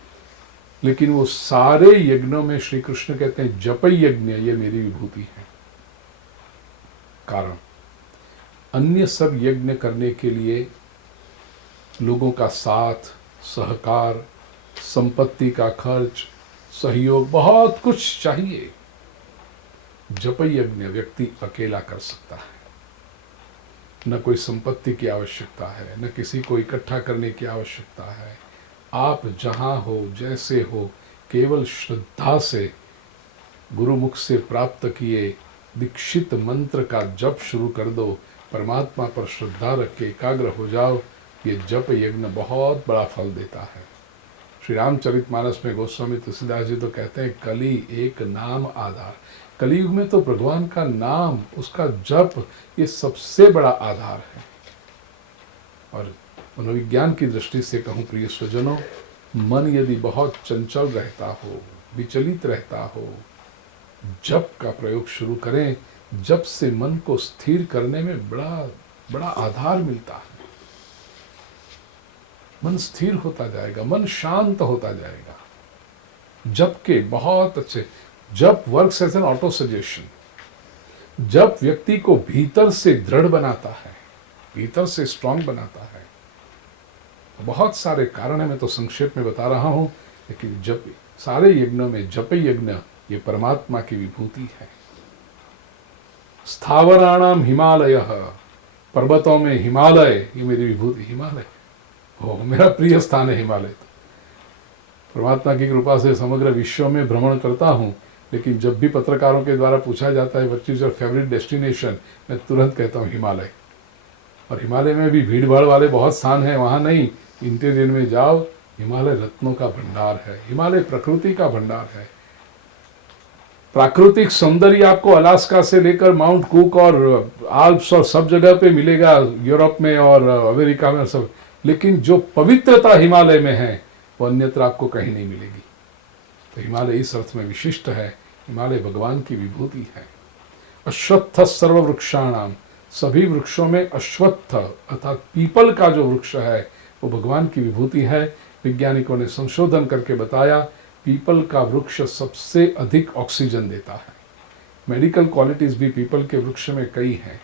लेकिन वो सारे यज्ञों में श्री कृष्ण कहते हैं जप यज्ञ ये मेरी विभूति है। कारण अन्य सब यज्ञ करने के लिए लोगों का साथ, सहकार, संपत्ति का खर्च, सहयोग, बहुत कुछ चाहिए। जप यज्ञ व्यक्ति अकेला कर सकता है, न कोई संपत्ति की आवश्यकता है, न किसी को इकट्ठा करने की आवश्यकता है। आप जहाँ हो, जैसे हो, केवल श्रद्धा से गुरुमुख से प्राप्त किए दीक्षित मंत्र का जप शुरू कर दो, परमात्मा पर श्रद्धा रख के एकाग्र हो जाओ, ये जप यज्ञ बहुत बड़ा फल देता है। श्री रामचरितमानस में गोस्वामी तुलसीदास जी तो कहते हैं कली एक नाम आधार, कलयुग में तो भगवान का नाम, उसका जप, ये सबसे बड़ा आधार है। और मनोविज्ञान की दृष्टि से कहूँ प्रिय स्वजनों, मन यदि बहुत चंचल रहता हो, विचलित रहता हो, जप का प्रयोग शुरू करें, जप से मन को स्थिर करने में बड़ा बड़ा आधार मिलता है। मन स्थिर होता जाएगा, मन शांत होता जाएगा। जप के बहुत अच्छे, जप works as an auto suggestion. जप व्यक्ति को भीतर से दृढ़ बनाता है, भीतर से स्ट्रांग बनाता है। बहुत सारे कारण है, मैं तो संक्षेप में बता रहा हूं, लेकिन जप, सारे यज्ञों में जप यज्ञ ये परमात्मा की विभूति है। स्थावराणाम हिमालय, पर्वतों में हिमालय ये मेरी विभूति। हिमालय हो मेरा प्रिय स्थान है हिमालय। तो परमात्मा की कृपा से समग्र विश्व में भ्रमण करता हूँ, लेकिन जब भी पत्रकारों के द्वारा पूछा जाता है what is your favourite destination, मैं तुरंत कहता हूँ हिमालय। और हिमालय में भी भीड़ भाड़ वाले बहुत स्थान हैं, वहाँ नहीं, इंटीरियर में जाओ, हिमालय रत्नों का भंडार है, हिमालय प्रकृति का भंडार है। प्राकृतिक सौंदर्य आपको अलास्का से लेकर माउंट कुक और आल्प्स और सब जगह पे मिलेगा, यूरोप में और अमेरिका में सब, लेकिन जो पवित्रता हिमालय में है वो अन्यत्र आपको कहीं नहीं मिलेगी। तो हिमालय इस अर्थ में विशिष्ट है, हिमालय भगवान की विभूति है। अश्वत्थ सर्व वृक्षाणाम, सभी वृक्षों में अश्वत्थ अर्थात पीपल का जो वृक्ष है वो भगवान की विभूति है। वैज्ञानिकों ने संशोधन करके बताया पीपल का वृक्ष सबसे अधिक ऑक्सीजन देता है। मेडिकल क्वालिटीज भी पीपल के वृक्ष में कई हैं,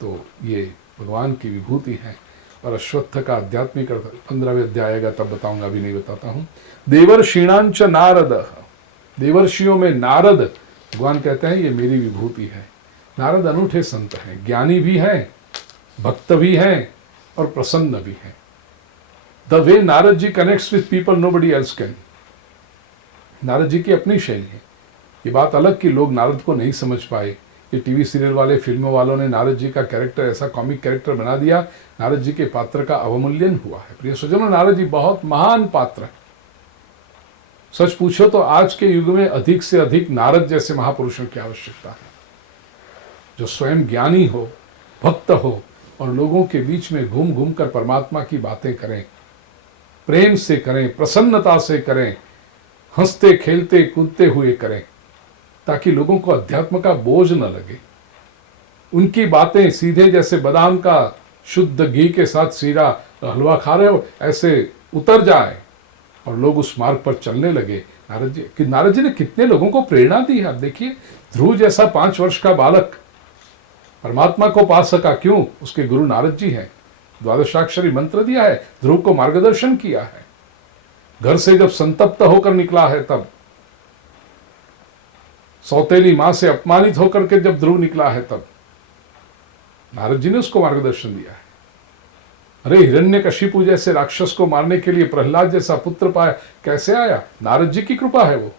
तो ये भगवान की विभूति है। और अश्वत्थ का आध्यात्मिक 15वें अध्याय आएगा तब बताऊंगा, अभी नहीं बताता हूँ। देवर्षिणांच नारद, देवर्षियों में नारद, भगवान कहते हैं ये मेरी विभूति है। नारद अनूठे संत हैं, ज्ञानी भी हैं, भक्त भी हैं और प्रसन्न भी हैं। The way Narad ji connects with people nobody else can. Narad ji की अपनी शैली है। ये बात अलग कि लोग नारद को नहीं समझ पाए, ये टीवी सीरियल वाले, फिल्मों वालों ने नारद जी का कैरेक्टर ऐसा कॉमिक कैरेक्टर बना दिया, नारद जी के पात्र का अवमूल्यन हुआ है। प्रिय स्वजनों, नारद जी बहुत महान पात्र है। सच पूछो तो आज के युग में अधिक से अधिक नारद जैसे महापुरुषों की आवश्यकता है, जो स्वयं ज्ञानी हो, भक्त हो और लोगों के बीच में घूम घूम कर परमात्मा की बातें करें, प्रेम से करें, प्रसन्नता से करें, हंसते खेलते कूदते हुए करें, ताकि लोगों को अध्यात्म का बोझ न लगे। उनकी बातें सीधे जैसे बादाम का शुद्ध घी के साथ सीरा हलवा खा रहे हो ऐसे उतर जाए और लोग उस मार्ग पर चलने लगे। नारद जी ने कितने लोगों को प्रेरणा दी है। आप देखिए, ध्रुव जैसा 5 वर्ष का बालक परमात्मा को पा सका, क्यों? उसके गुरु नारद जी हैं। द्वादशाक्षरी मंत्र दिया है, ध्रुव को मार्गदर्शन किया है। घर से जब संतप्त होकर निकला है, तब सौतेली मां से अपमानित होकर के जब ध्रुव निकला है, तब नारद जी ने उसको मार्गदर्शन दिया है। अरे हिरण्यकशिपु जैसे राक्षस को मारने के लिए प्रहलाद जैसा पुत्र पाया, कैसे आया? नारद जी की कृपा है वो।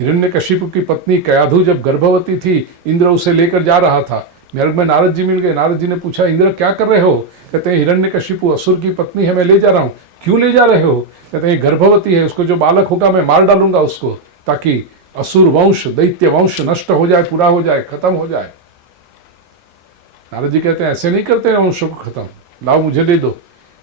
हिरण्यकशिपु की पत्नी कयाधु जब गर्भवती थी, इंद्र उसे लेकर जा रहा था, मार्ग में नारद जी मिल गए। नारद जी ने पूछा, इंद्र क्या कर रहे हो? कहते हैं हिरण्यकशिपु असुर की पत्नी है, मैं ले जा रहा हूं। क्यों ले जा रहे हो? कहते हैं गर्भवती है, उसको जो बालक होगा मैं मार डालूंगा उसको, ताकि असुर वंश दैत्य वंश नष्ट हो जाए, पूरा हो जाए, खत्म हो जाए। नारद जी कहते हैं ऐसे नहीं करते वंशों को खत्म, लाओ मुझे दे दो।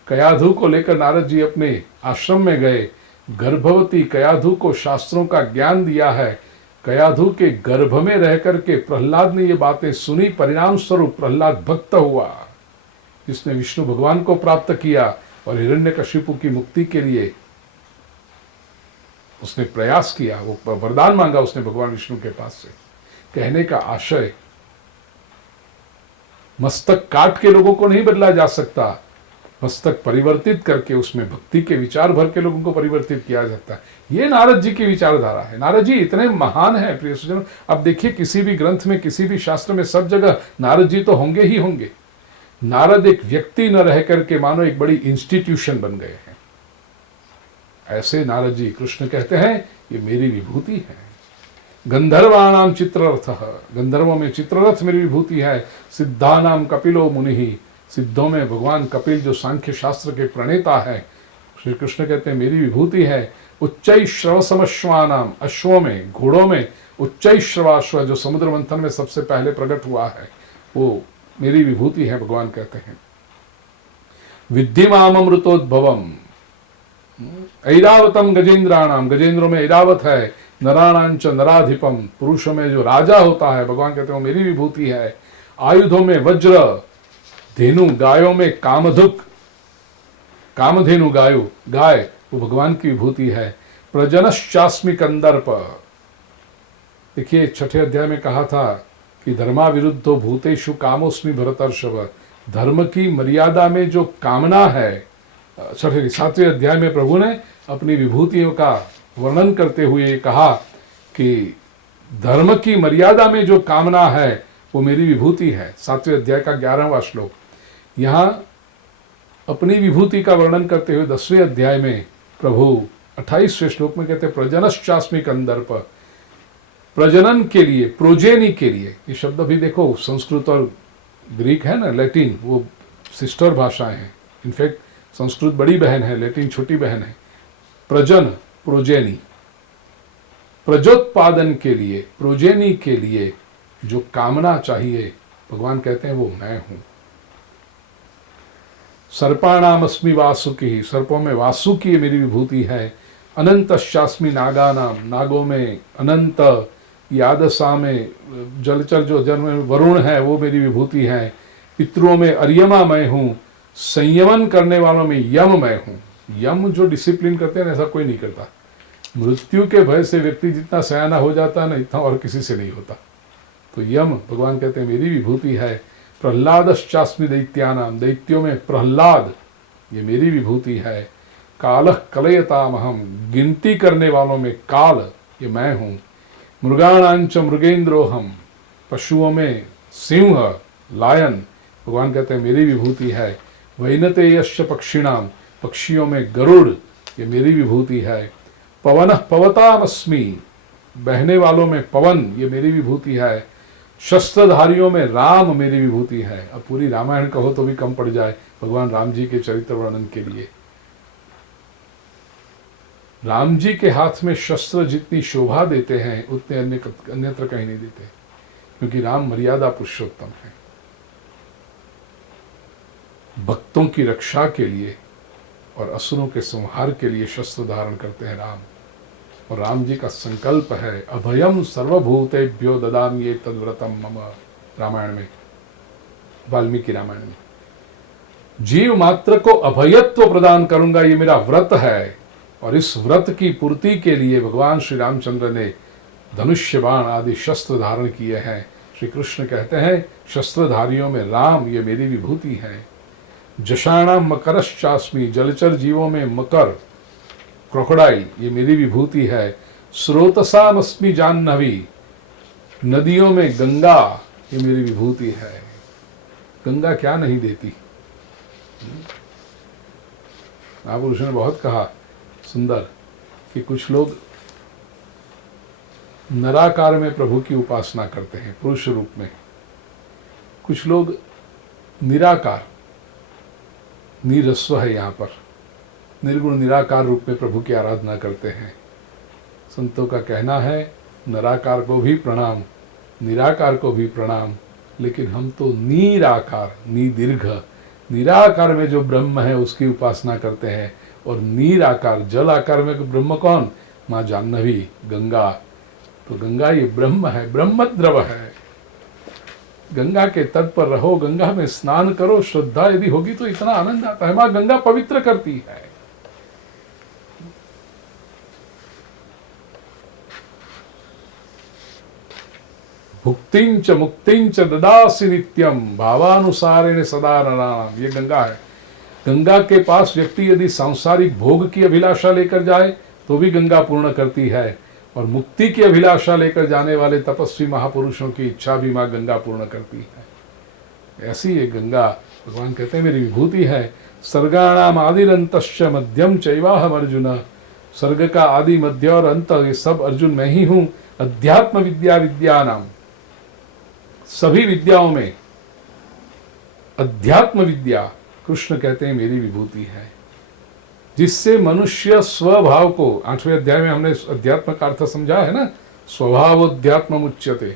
कयाधु को लेकर नारद जी अपने आश्रम में गए। गर्भवती कयाधु को शास्त्रों का ज्ञान दिया है। कयाधु के गर्भ में रह करके प्रहलाद ने ये बातें सुनी। परिणाम स्वरूप प्रहलाद भक्त हुआ, जिसने विष्णु भगवान को प्राप्त किया और हिरण्यकशिपु की मुक्ति के लिए उसने प्रयास किया। वो वरदान मांगा उसने भगवान विष्णु के पास से। कहने का आशय, मस्तक काट के लोगों को नहीं बदला जा सकता, मस्तक परिवर्तित करके उसमें भक्ति के विचार भर के लोगों को परिवर्तित किया जाता है। ये नारद जी की विचारधारा है। नारद जी इतने महान है प्रिय सुजनों। अब देखिए, किसी भी ग्रंथ में, किसी भी शास्त्र में, सब जगह नारद जी तो होंगे ही होंगे। नारद एक व्यक्ति न रह करके मानो एक बड़ी इंस्टीट्यूशन बन गए हैं। ऐसे नारद जी, कृष्ण कहते हैं ये मेरी विभूति है। गंधर्वाणाम चित्ररथ, गंधर्वों में चित्ररथ मेरी विभूति है। सिद्धानाम कपिलो मुनि, सिद्धों में भगवान कपिल जो सांख्य शास्त्र के प्रणेता है, श्री कृष्ण कहते हैं मेरी विभूति है। उच्चैश्रवसमश्वानाम, अश्वों में, घोड़ों में उच्चैश्रवाश्व जो समुद्र मंथन में सबसे पहले प्रकट हुआ है, वो मेरी विभूति है, भगवान कहते हैं। विद्धिमाम अमृतोद्भवम, ऐरावतम गजेंद्राणाम, गजेंद्रों में ऐरावत है। नराणांच नराधिपम, पुरुषों में जो राजा होता है, भगवान कहते हैं वो मेरी विभूति है। आयुधों में वज्र, धेनु, गायों में कामधुक, कामधेनु गाय, वो भगवान की विभूति है। प्रजनश्चास्मि कंदर्प, देखिए 6ठे अध्याय में कहा था कि धर्मा विरुद्धो भूतेषु कामोस्मि भरतर्षभ। धर्म की मर्यादा में जो कामना है, 7वें अध्याय में प्रभु ने अपनी विभूतियों का वर्णन करते हुए कहा कि धर्म की मर्यादा में जो कामना है वो मेरी विभूति है। 7वें अध्याय का 11वां श्लोक। यहाँ अपनी विभूति का वर्णन करते हुए 10वें अध्याय में प्रभु 28वें श्लोक में कहते हैं प्रजनश्चास्मि कंदर्प, प्रजनन के लिए, प्रोजेनी के लिए। ये शब्द भी देखो, संस्कृत और ग्रीक है ना, लैटिन, वो सिस्टर भाषाएं हैं। इनफैक्ट संस्कृत बड़ी बहन है, लैटिन छोटी बहन है। प्रजन, प्रोजेनी, प्रजोत्पादन के लिए, प्रोजेनी के लिए जो कामना चाहिए, भगवान कहते हैं वो मैं हूं। सर्पाणाम अस्मि वासुकी, सर्पों में वासुकी मेरी विभूति है। अनंतश्चास्मि नागानाम, नागों में अनंत, यादसा में जलचर जो जल में वरुण है वो मेरी विभूति है। पितरों में अर्यमा मैं हूं, संयमन करने वालों में यम मैं हूं। यम जो डिसिप्लिन करते हैं ऐसा कोई नहीं करता। मृत्यु के भय से व्यक्ति जितना सयाना हो जाता है ना, इतना और किसी से नहीं होता। तो यम, भगवान कहते हैं मेरी विभूति है। प्रहलादश्चास्मि दैत्यानाम, दैत्यों में प्रहलाद ये मेरी विभूति है। कालः कलयतामहम, गिनती करने वालों में काल ये मैं हूँ। मृगाणांच मृगेंद्रोहम, पशुओं में सिंह, लायन, भगवान कहते हैं मेरी विभूति है। वैनतेयश्च पक्षिणाम, पक्षियों में गरुड़ ये मेरी विभूति है। पवनः पवतामस्मि, बहने वालों में पवन ये मेरी विभूति है। शस्त्रधारियों में राम मेरी विभूति है। अब पूरी रामायण कहो तो भी कम पड़ जाए भगवान राम जी के चरित्र वर्णन के लिए। राम जी के हाथ में शस्त्र जितनी शोभा देते हैं उतने अन्यत्र कहीं नहीं देते, क्योंकि राम मर्यादा पुरुषोत्तम है। भक्तों की रक्षा के लिए और असुरों के संहार के लिए शस्त्र धारण करते हैं राम। और राम जी का संकल्प है, अभयम सर्वभूतेभ्यो ददामि तद्व्रतम मम, रामायण में, वाल्मीकि रामायण में। जीव मात्र को अभयत्व प्रदान करूंगा, ये मेरा व्रत है। और इस व्रत की पूर्ति के लिए भगवान श्री रामचंद्र ने धनुष्य बाण आदि शस्त्र धारण किए हैं। श्री कृष्ण कहते हैं शस्त्रधारियों में राम ये मेरी विभूति है। जशाणाम मकरश्चास्मि, जलचर जीवों में मकर क्रोकोडाइल ये मेरी विभूति है। स्रोतसामस्मि जाह्नवी, नदियों में गंगा ये मेरी विभूति है। गंगा क्या नहीं देती। महापुरुष ने बहुत कहा सुंदर कि कुछ लोग नराकार में प्रभु की उपासना करते हैं पुरुष रूप में, कुछ लोग निराकार, निरस्व है यहाँ पर, निर्गुण निराकार रूप में प्रभु की आराधना करते हैं। संतों का कहना है नराकार को भी प्रणाम, निराकार को भी प्रणाम, लेकिन हम तो निराकार, दीर्घ निराकार में जो ब्रह्म है उसकी उपासना करते हैं। और निराकार जल आकार में ब्रह्म कौन? माँ जाह्नवी, गंगा। तो गंगा ये ब्रह्म है, ब्रह्म द्रव है। गंगा के तट पर रहो, गंगा में स्नान करो, श्रद्धा यदि होगी तो इतना आनंद आता है। माँ गंगा पवित्र करती है। भुक्तिंच मुक्तिंच ददासि नित्यम भावानुसारेण सदा नराणाम, ये गंगा है। गंगा के पास व्यक्ति यदि सांसारिक भोग की अभिलाषा लेकर जाए तो भी गंगा पूर्ण करती है, और मुक्ति की अभिलाषा लेकर जाने वाले तपस्वी महापुरुषों की इच्छा भी माँ गंगा पूर्ण करती है। ऐसी ये गंगा भगवान कहते हैं मेरी विभूति है। सर्गाणाम आदिरंतश्च मध्यम चैवाहम अर्जुन, सर्ग का आदि मध्य और अंत ये सब अर्जुन मैं ही हूँ। अध्यात्म विद्या विद्यानाम, सभी विद्याओं में अध्यात्म विद्या कृष्ण कहते हैं मेरी विभूति है, जिससे मनुष्य स्वभाव को, 8वें अध्याय में हमने अध्यात्म का अर्थ समझा है ना, स्वभावोध्यात्म उच्यते,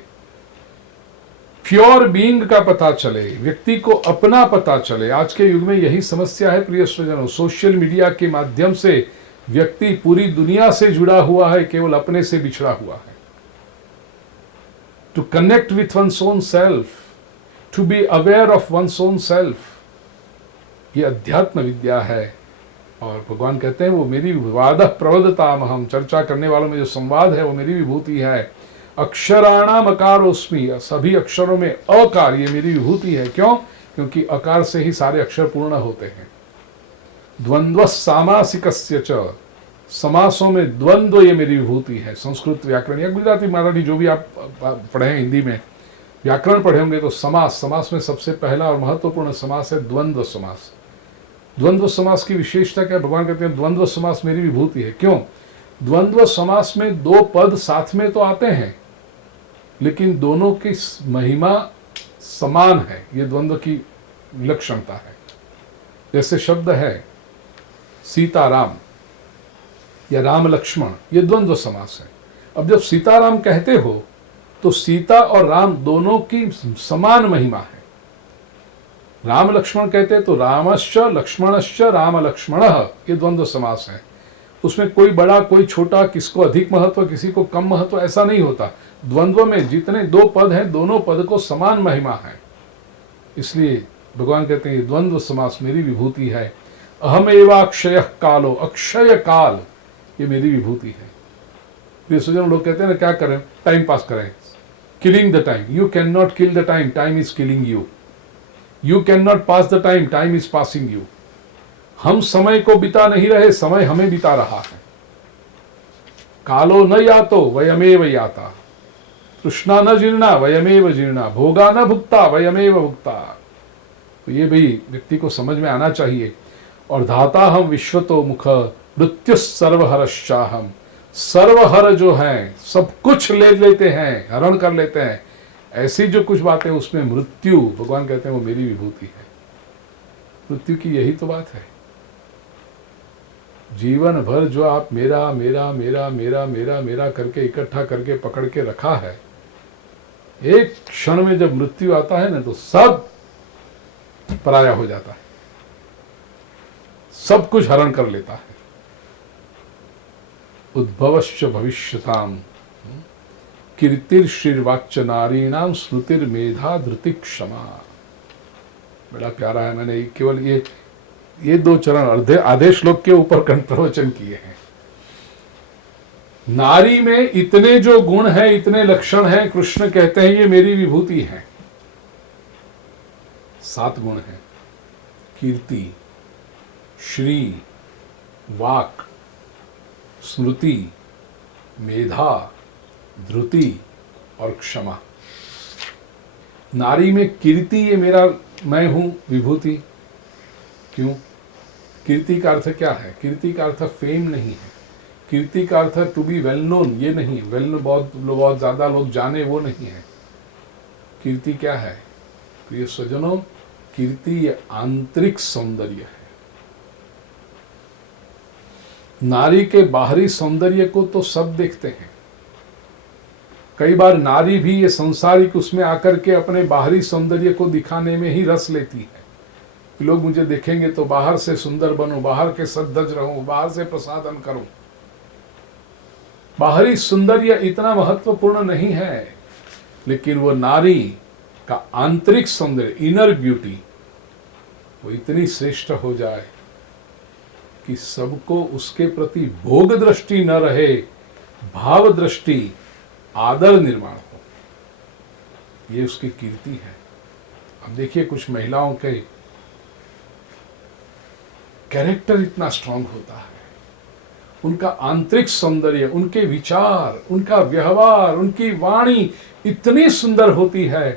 प्योर बीइंग का पता चले, व्यक्ति को अपना पता चले। आज के युग में यही समस्या है प्रिय स्वजनों। सोशल मीडिया के माध्यम से व्यक्ति पूरी दुनिया से जुड़ा हुआ है, केवल अपने से बिछड़ा हुआ है। To connect with one's own self, to be aware of one's own self, ये अध्यात्म विद्या है। और भगवान कहते हैं वो मेरी विवाद प्रवदताम, हम चर्चा करने वालों में जो संवाद है वो मेरी विभूति है। अक्षराणाम अकारोस्मि, सभी अक्षरों में अकार ये मेरी विभूति है। क्यों? क्योंकि अकार से ही सारे अक्षर पूर्ण होते हैं। द्वंद्व सामासिकस्य च, समासों में द्वंद्व ये मेरी विभूति है। संस्कृत व्याकरण या गुजराती मराठी जो भी आप पढ़े हैं, हिंदी में व्याकरण पढ़े होंगे तो समास में सबसे पहला और महत्वपूर्ण समास है द्वंद्व समास। द्वंद्व समास की विशेषता क्या? भगवान कहते हैं द्वंद्व समास मेरी विभूति है। क्यों? द्वंद्व समास में दो पद साथ में तो आते हैं, लेकिन दोनों की महिमा समान है। ये द्वंद्व की विलक्षणता है। जैसे शब्द है सीताराम या राम लक्ष्मण, ये द्वंद्व समास है। अब जब सीताराम कहते हो तो सीता और राम दोनों की समान महिमा है। राम लक्ष्मण कहते तो रामश्च लक्ष्मणश्च राम लक्ष्मणः, ये द्वंद्व समास है। उसमें कोई बड़ा कोई छोटा, किसको अधिक महत्व किसी को कम महत्व, ऐसा नहीं होता। द्वंद्व में जितने दो पद हैं दोनों पद को समान महिमा है। इसलिए भगवान कहते हैं द्वंद्व समास मेरी विभूति है। अहम एवाक्षय कालो, अक्षय काल ये मेरी विभूति है। ये सुजन लोग कहते हैं ना क्या करें, टाइम पास करें, killing the time. You can not kill the time, time is killing you. You can not pass the time, time is passing you. हम समय को बिता नहीं रहे, समय हमें बिता रहा है। कालो न यातो वयमेव याता, तृष्णा न जीर्णा वयमेव जीर्णा, भोगा न भुक्ता वयमेव भुक्ता। तो ये भी व्यक्ति को समझ में आना चाहिए। और धाता हम विश्वतो मुख, मृत्यु सर्वहरश्चाहम, सर्वहर जो है सब कुछ ले लेते हैं, हरण कर लेते हैं। ऐसी जो कुछ बातें उसमें मृत्यु, भगवान कहते हैं वो मेरी विभूति है। मृत्यु की यही तो बात है। जीवन भर जो आप मेरा मेरा मेरा मेरा मेरा मेरा करके इकट्ठा करके पकड़ के रखा है, एक क्षण में जब मृत्यु आता है ना तो सब पराया हो जाता है, सब कुछ हरण कर लेता है। उद्भवश्च भविष्यताम, कीर्तिर्श्रीर्वाक्च नारीणाम, स्मृतिर्मेधा धृति क्षमा। बड़ा प्यारा है। मैंने केवल ये 2 चरण आधे श्लोक के ऊपर कंठ प्रवचन किए हैं। नारी में इतने जो गुण हैं, इतने लक्षण हैं, कृष्ण कहते हैं ये मेरी विभूति है। 7 गुण हैं: कीर्ति, श्री, वाक, स्मृति, मेधा, धृति और क्षमा। नारी में कीर्ति, ये मेरा मैं हूं विभूति। क्यों? कीर्ति का अर्थ क्या है? कीर्ति का अर्थ फेम नहीं है। कीर्ति का अर्थ टू बी वेल नोन, ये नहीं। वेल बहुत ज्यादा लोग जाने, वो नहीं है। कीर्ति क्या है प्रिय सज्जनों? कीर्ति ये आंतरिक सौंदर्य है। नारी के बाहरी सौंदर्य को तो सब देखते हैं। कई बार नारी भी ये संसारिक उसमें आकर के अपने बाहरी सौंदर्य को दिखाने में ही रस लेती है कि लोग मुझे देखेंगे तो बाहर से सुंदर बनूं, बाहर के सद्दज रहूं, बाहर से प्रसादन करूं। बाहरी सौंदर्य इतना महत्वपूर्ण नहीं है, लेकिन वो नारी का आंतरिक सौंदर्य, इनर ब्यूटी, वो इतनी श्रेष्ठ हो जाए कि सबको उसके प्रति भोग दृष्टि न रहे, भाव दृष्टि, आदर निर्माण हो। ये उसकी कीर्ति है। अब देखिए कुछ महिलाओं के कैरेक्टर इतना स्ट्रांग होता है, उनका आंतरिक सौंदर्य, उनके विचार, उनका व्यवहार, उनकी वाणी इतनी सुंदर होती है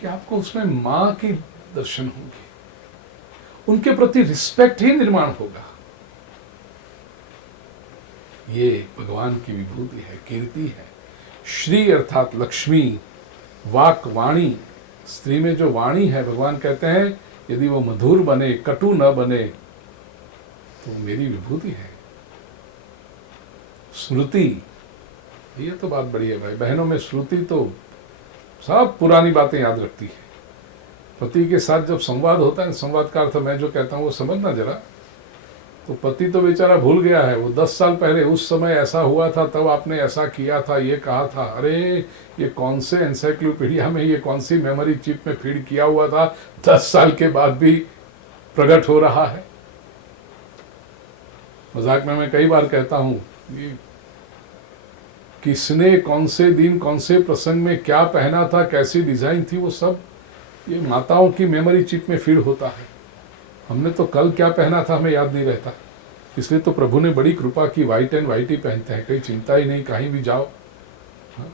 कि आपको उसमें मां की दर्शन होंगे, उनके प्रति रिस्पेक्ट ही निर्माण होगा। ये भगवान की विभूति है, कीर्ति है। श्री अर्थात लक्ष्मी, वाक वाणी, स्त्री में जो वाणी है, भगवान कहते हैं यदि वो मधुर बने, कटु न बने, तो मेरी विभूति है। स्मृति, ये तो बात बड़ी है भाई। बहनों में श्रुति तो सब पुरानी बातें याद रखती है। पति के साथ जब संवाद होता है, संवाद का अर्थ मैं जो कहता हूँ वो समझना जरा। तो पति तो बेचारा भूल गया है, वो 10 साल पहले उस समय ऐसा हुआ था, तब आपने ऐसा किया था, ये कहा था। अरे ये कौन से एनसाइक्लोपीडिया में, ये कौन सी मेमोरी चिप में फीड किया हुआ था, 10 साल के बाद भी प्रकट हो रहा है। मजाक में मैं कई बार कहता हूँ किसने कौन से दिन कौन से प्रसंग में क्या पहना था, कैसी डिजाइन थी, वो सब ये माताओं की मेमोरी चिप में फीड होता है। हमने तो कल क्या पहना था हमें याद नहीं रहता। इसलिए तो प्रभु ने बड़ी कृपा की, व्हाइट एंड व्हाइट ही पहनते हैं, कहीं चिंता ही नहीं, कहीं भी जाओ। हाँ?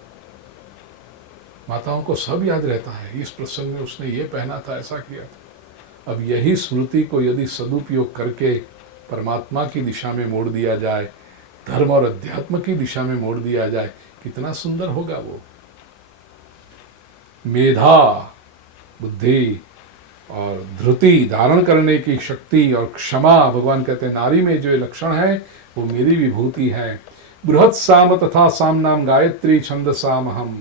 माताओं को सब याद रहता है, इस प्रसंग में उसने ये पहना था, ऐसा किया था। अब यही स्मृति को यदि सदुपयोग करके परमात्मा की दिशा में मोड़ दिया जाए, धर्म और अध्यात्म की दिशा में मोड़ दिया जाए, कितना सुंदर होगा वो। मेधा, बुद्धि और धृति, धारण करने की शक्ति और क्षमा, भगवान कहते हैं नारी में जो लक्षण है वो मेरी विभूति है। बृहत् साम तथा साम नाम गायत्री छंद सामहम।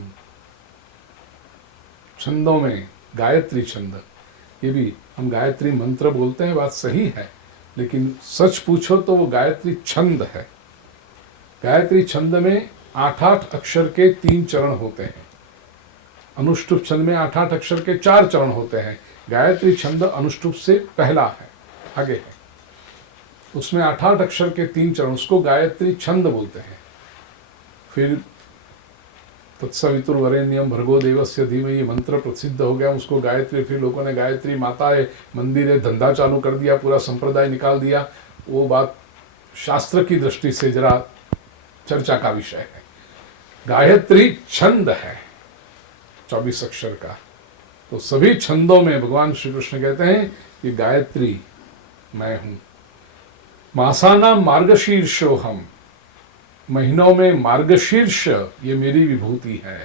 छंदों में गायत्री छंद, ये भी हम गायत्री मंत्र बोलते हैं, बात सही है, लेकिन सच पूछो तो वो गायत्री छंद है। गायत्री छंद में 8-8 अक्षर के 3 चरण होते हैं। अनुष्टुप छंद में 8-8 अक्षर के 4 चरण होते हैं। गायत्री छंद अनुष्टुप से पहला है, आगे है। उसमें 8-8 अक्षर के 3 चरण, उसको गायत्री छंद बोलते हैं। फिर तत्सवितुर्वरेण्यम भर्गो देवस्य धीमहि, ये मंत्र प्रसिद्ध हो गया, उसको गायत्री, फिर लोगों ने गायत्री माता है, मंदिर है, धंधा चालू कर दिया, पूरा संप्रदाय निकाल दिया। वो बात शास्त्र की दृष्टि से जरा चर्चा का विषय है। गायत्री छंद है 24 अक्षर का। तो सभी छंदों में भगवान श्री कृष्ण कहते हैं कि गायत्री मैं हूं। मासानाम मार्गशीर्षोहम, महीनों में मार्गशीर्ष ये मेरी विभूति है।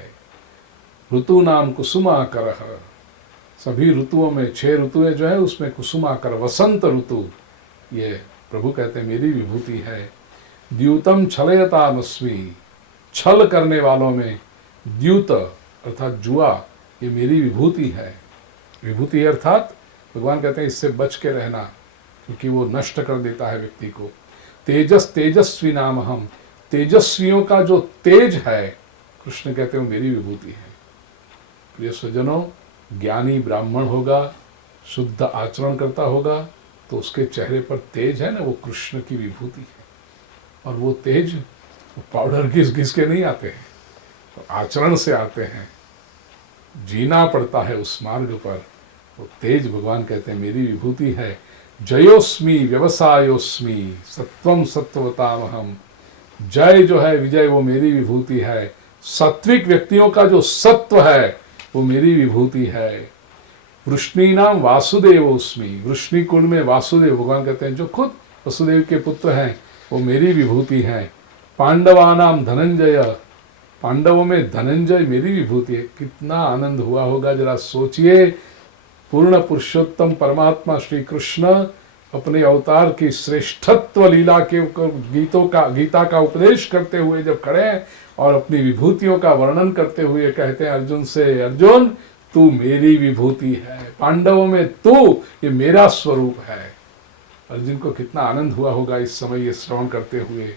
ऋतु नाम कुसुमाकरः, सभी ऋतुओं में 6 ऋतुएं जो है उसमें कुसुमाकर, वसंत ऋतु ये प्रभु कहते हैं मेरी विभूति है। द्यूतम छलयतामस्मि, छल करने वालों में द्यूत अर्थात जुआ ये मेरी विभूति है। विभूति अर्थात भगवान कहते हैं इससे बच के रहना, क्योंकि वो नष्ट कर देता है व्यक्ति को। तेजस तेजस्वी नाम हम, तेजस्वियों का जो तेज है कृष्ण कहते हैं मेरी विभूति है। प्रिय स्वजनों, ज्ञानी ब्राह्मण होगा, शुद्ध आचरण करता होगा, तो उसके चेहरे पर तेज है ना, वो कृष्ण की विभूति है। और वो तेज पाउडर घिस घिस के नहीं आते हैं, तो आचरण से आते हैं, जीना पड़ता है उस मार्ग पर। वो तेज भगवान कहते हैं मेरी विभूति है। जयोस्मि व्यवसायोस्मि सत्वम सत्वतामहम, जय जो है विजय वो मेरी विभूति है। सात्विक व्यक्तियों का जो सत्व है वो मेरी विभूति है। वृष्णि नाम वासुदेवोस्मि, वृष्णि कुल में वासुदेव भगवान कहते हैं जो खुद वसुदेव के पुत्र हैं वो मेरी विभूति है। पांडवानाम धनंजय, पांडवों में धनंजय मेरी विभूति है। कितना आनंद हुआ होगा जरा सोचिए। पूर्ण पुरुषोत्तम परमात्मा श्री कृष्ण अपने अवतार की श्रेष्ठत्व लीला के गीता का उपदेश करते हुए जब खड़े हैं और अपनी विभूतियों का वर्णन करते हुए कहते हैं अर्जुन से, अर्जुन तू मेरी विभूति है, पांडवों में तू, ये मेरा स्वरूप है। अर्जुन को कितना आनंद हुआ होगा इस समय ये श्रवण करते हुए।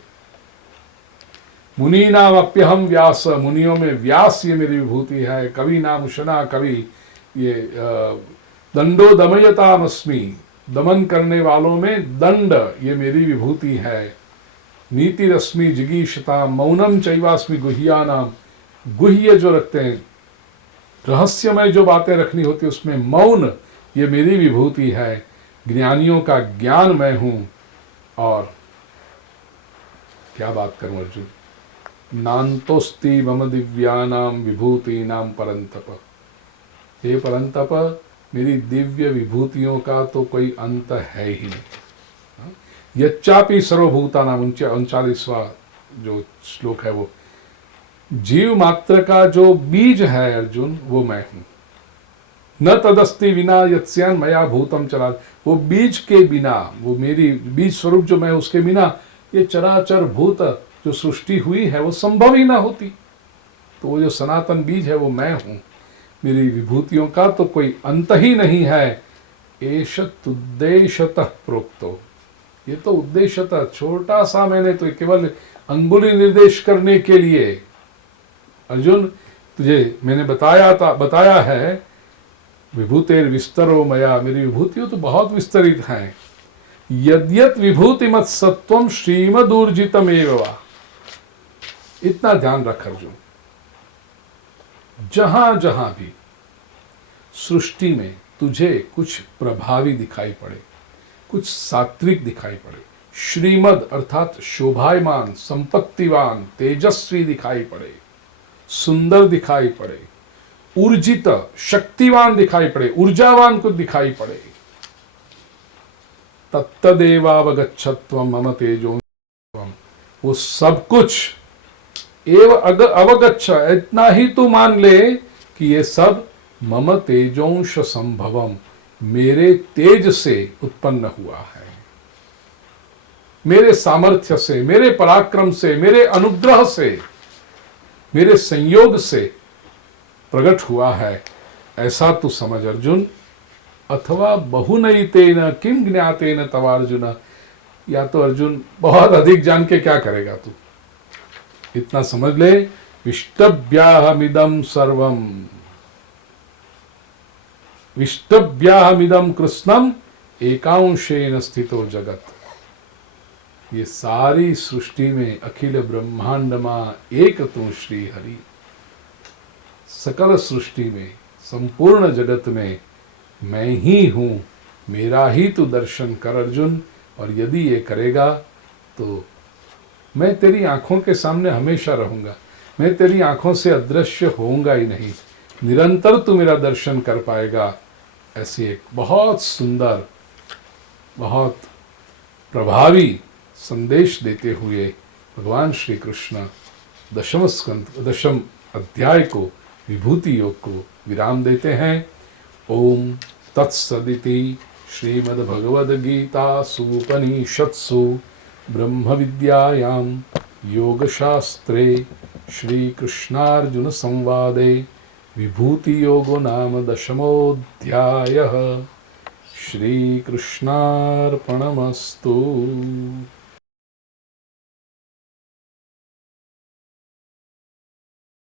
मुनि नाम अप्यहम व्यास, मुनियों में व्यास ये मेरी विभूति है। कवि नाम उशना, कवि ये दंडो दमयतामस्मि, दमन करने वालों में दंड ये मेरी विभूति है। नीति रश्मि जिगीषता मौनम चैवास्मि गुह्यानाम, गुह्य जो रखते हैं रहस्यमय जो बातें रखनी होती है उसमें मौन ये मेरी विभूति है। ज्ञानियों का ज्ञान मैं हूं। और क्या बात करूं अर्जुन, नान्तोस्ति मम दिव्यानाम विभूति नाम परंतप, हे परंतप मेरी दिव्य विभूतियों का तो कोई अंत है ही नहीं। यच्चापि सर्वभूतानाम, 39वां जो श्लोक है वो, जीव मात्र का जो बीज है अर्जुन वो मैं हूं। न तदस्ति विना यत्स्यान मया भूतम चरा, वो बीज के बिना, वो मेरी बीज स्वरूप जो मैं, उसके बिना ये चराचर भूत जो सृष्टि हुई है वो संभव ही ना होती। तो वो जो सनातन बीज है वो मैं हूं। मेरी विभूतियों का तो कोई अंत ही नहीं है। एषत उद्देश्यतः प्रोक्तो, ये तो उद्देश्यतः छोटा सा मैंने तो केवल अंगुली निर्देश करने के लिए अर्जुन तुझे मैंने बताया है। विभूतेर विस्तरो मया, मेरी विभूतियों तो बहुत विस्तरित हैं। यद्यत विभूतिमत सत्वम श्रीमदूर्जितमेव वा, इतना ध्यान रख अर्जुन, जहां जहां भी सृष्टि में तुझे कुछ प्रभावी दिखाई पड़े, कुछ सात्विक दिखाई पड़े, श्रीमद अर्थात शोभायमान, संपत्तिवान, तेजस्वी दिखाई पड़े, सुंदर दिखाई पड़े, ऊर्जित शक्तिवान दिखाई पड़े, ऊर्जावान कुछ दिखाई पड़े, तत्तदेवावगच्छत्वम मम तेजो, वो सब कुछ एव अवगच्छ, इतना ही तू मान ले कि ये सब मम तेजोंश संभवम, मेरे तेज से उत्पन्न हुआ है, मेरे सामर्थ्य से, मेरे पराक्रम से, मेरे अनुग्रह से, मेरे संयोग से प्रकट हुआ है, ऐसा तू समझ अर्जुन। अथवा बहुनैतेन किम ज्ञातेन तवार्जुन, या तो अर्जुन बहुत अधिक जान के क्या करेगा तू, इतना समझ ले। विष्टभ्याहमिदं सर्वम, विष्टभ्याहमिदं कृष्णम एकांशेन स्थितो जगत, ये सारी सृष्टि में अखिल ब्रह्मांड में एक तू श्री हरि, सकल सृष्टि में संपूर्ण जगत में मैं ही हूं, मेरा ही तू दर्शन कर अर्जुन। और यदि ये करेगा तो मैं तेरी आंखों के सामने हमेशा रहूंगा, मैं तेरी आंखों से अदृश्य होऊंगा ही नहीं, निरंतर तू मेरा दर्शन कर पाएगा। ऐसी एक बहुत सुंदर, बहुत प्रभावी संदेश देते हुए भगवान श्री कृष्ण दशम अध्याय को, विभूति योग को विराम देते हैं। ओम तत्सदिति श्रीमद्भगवद्गीतासु उपनिषत्सु ब्रह्म विद्यायां योगशास्त्रे श्रीकृष्णार्जुन संवादे विभूति योगो नाम 10मोऽध्यायः। श्रीकृष्णार्पणमस्तु।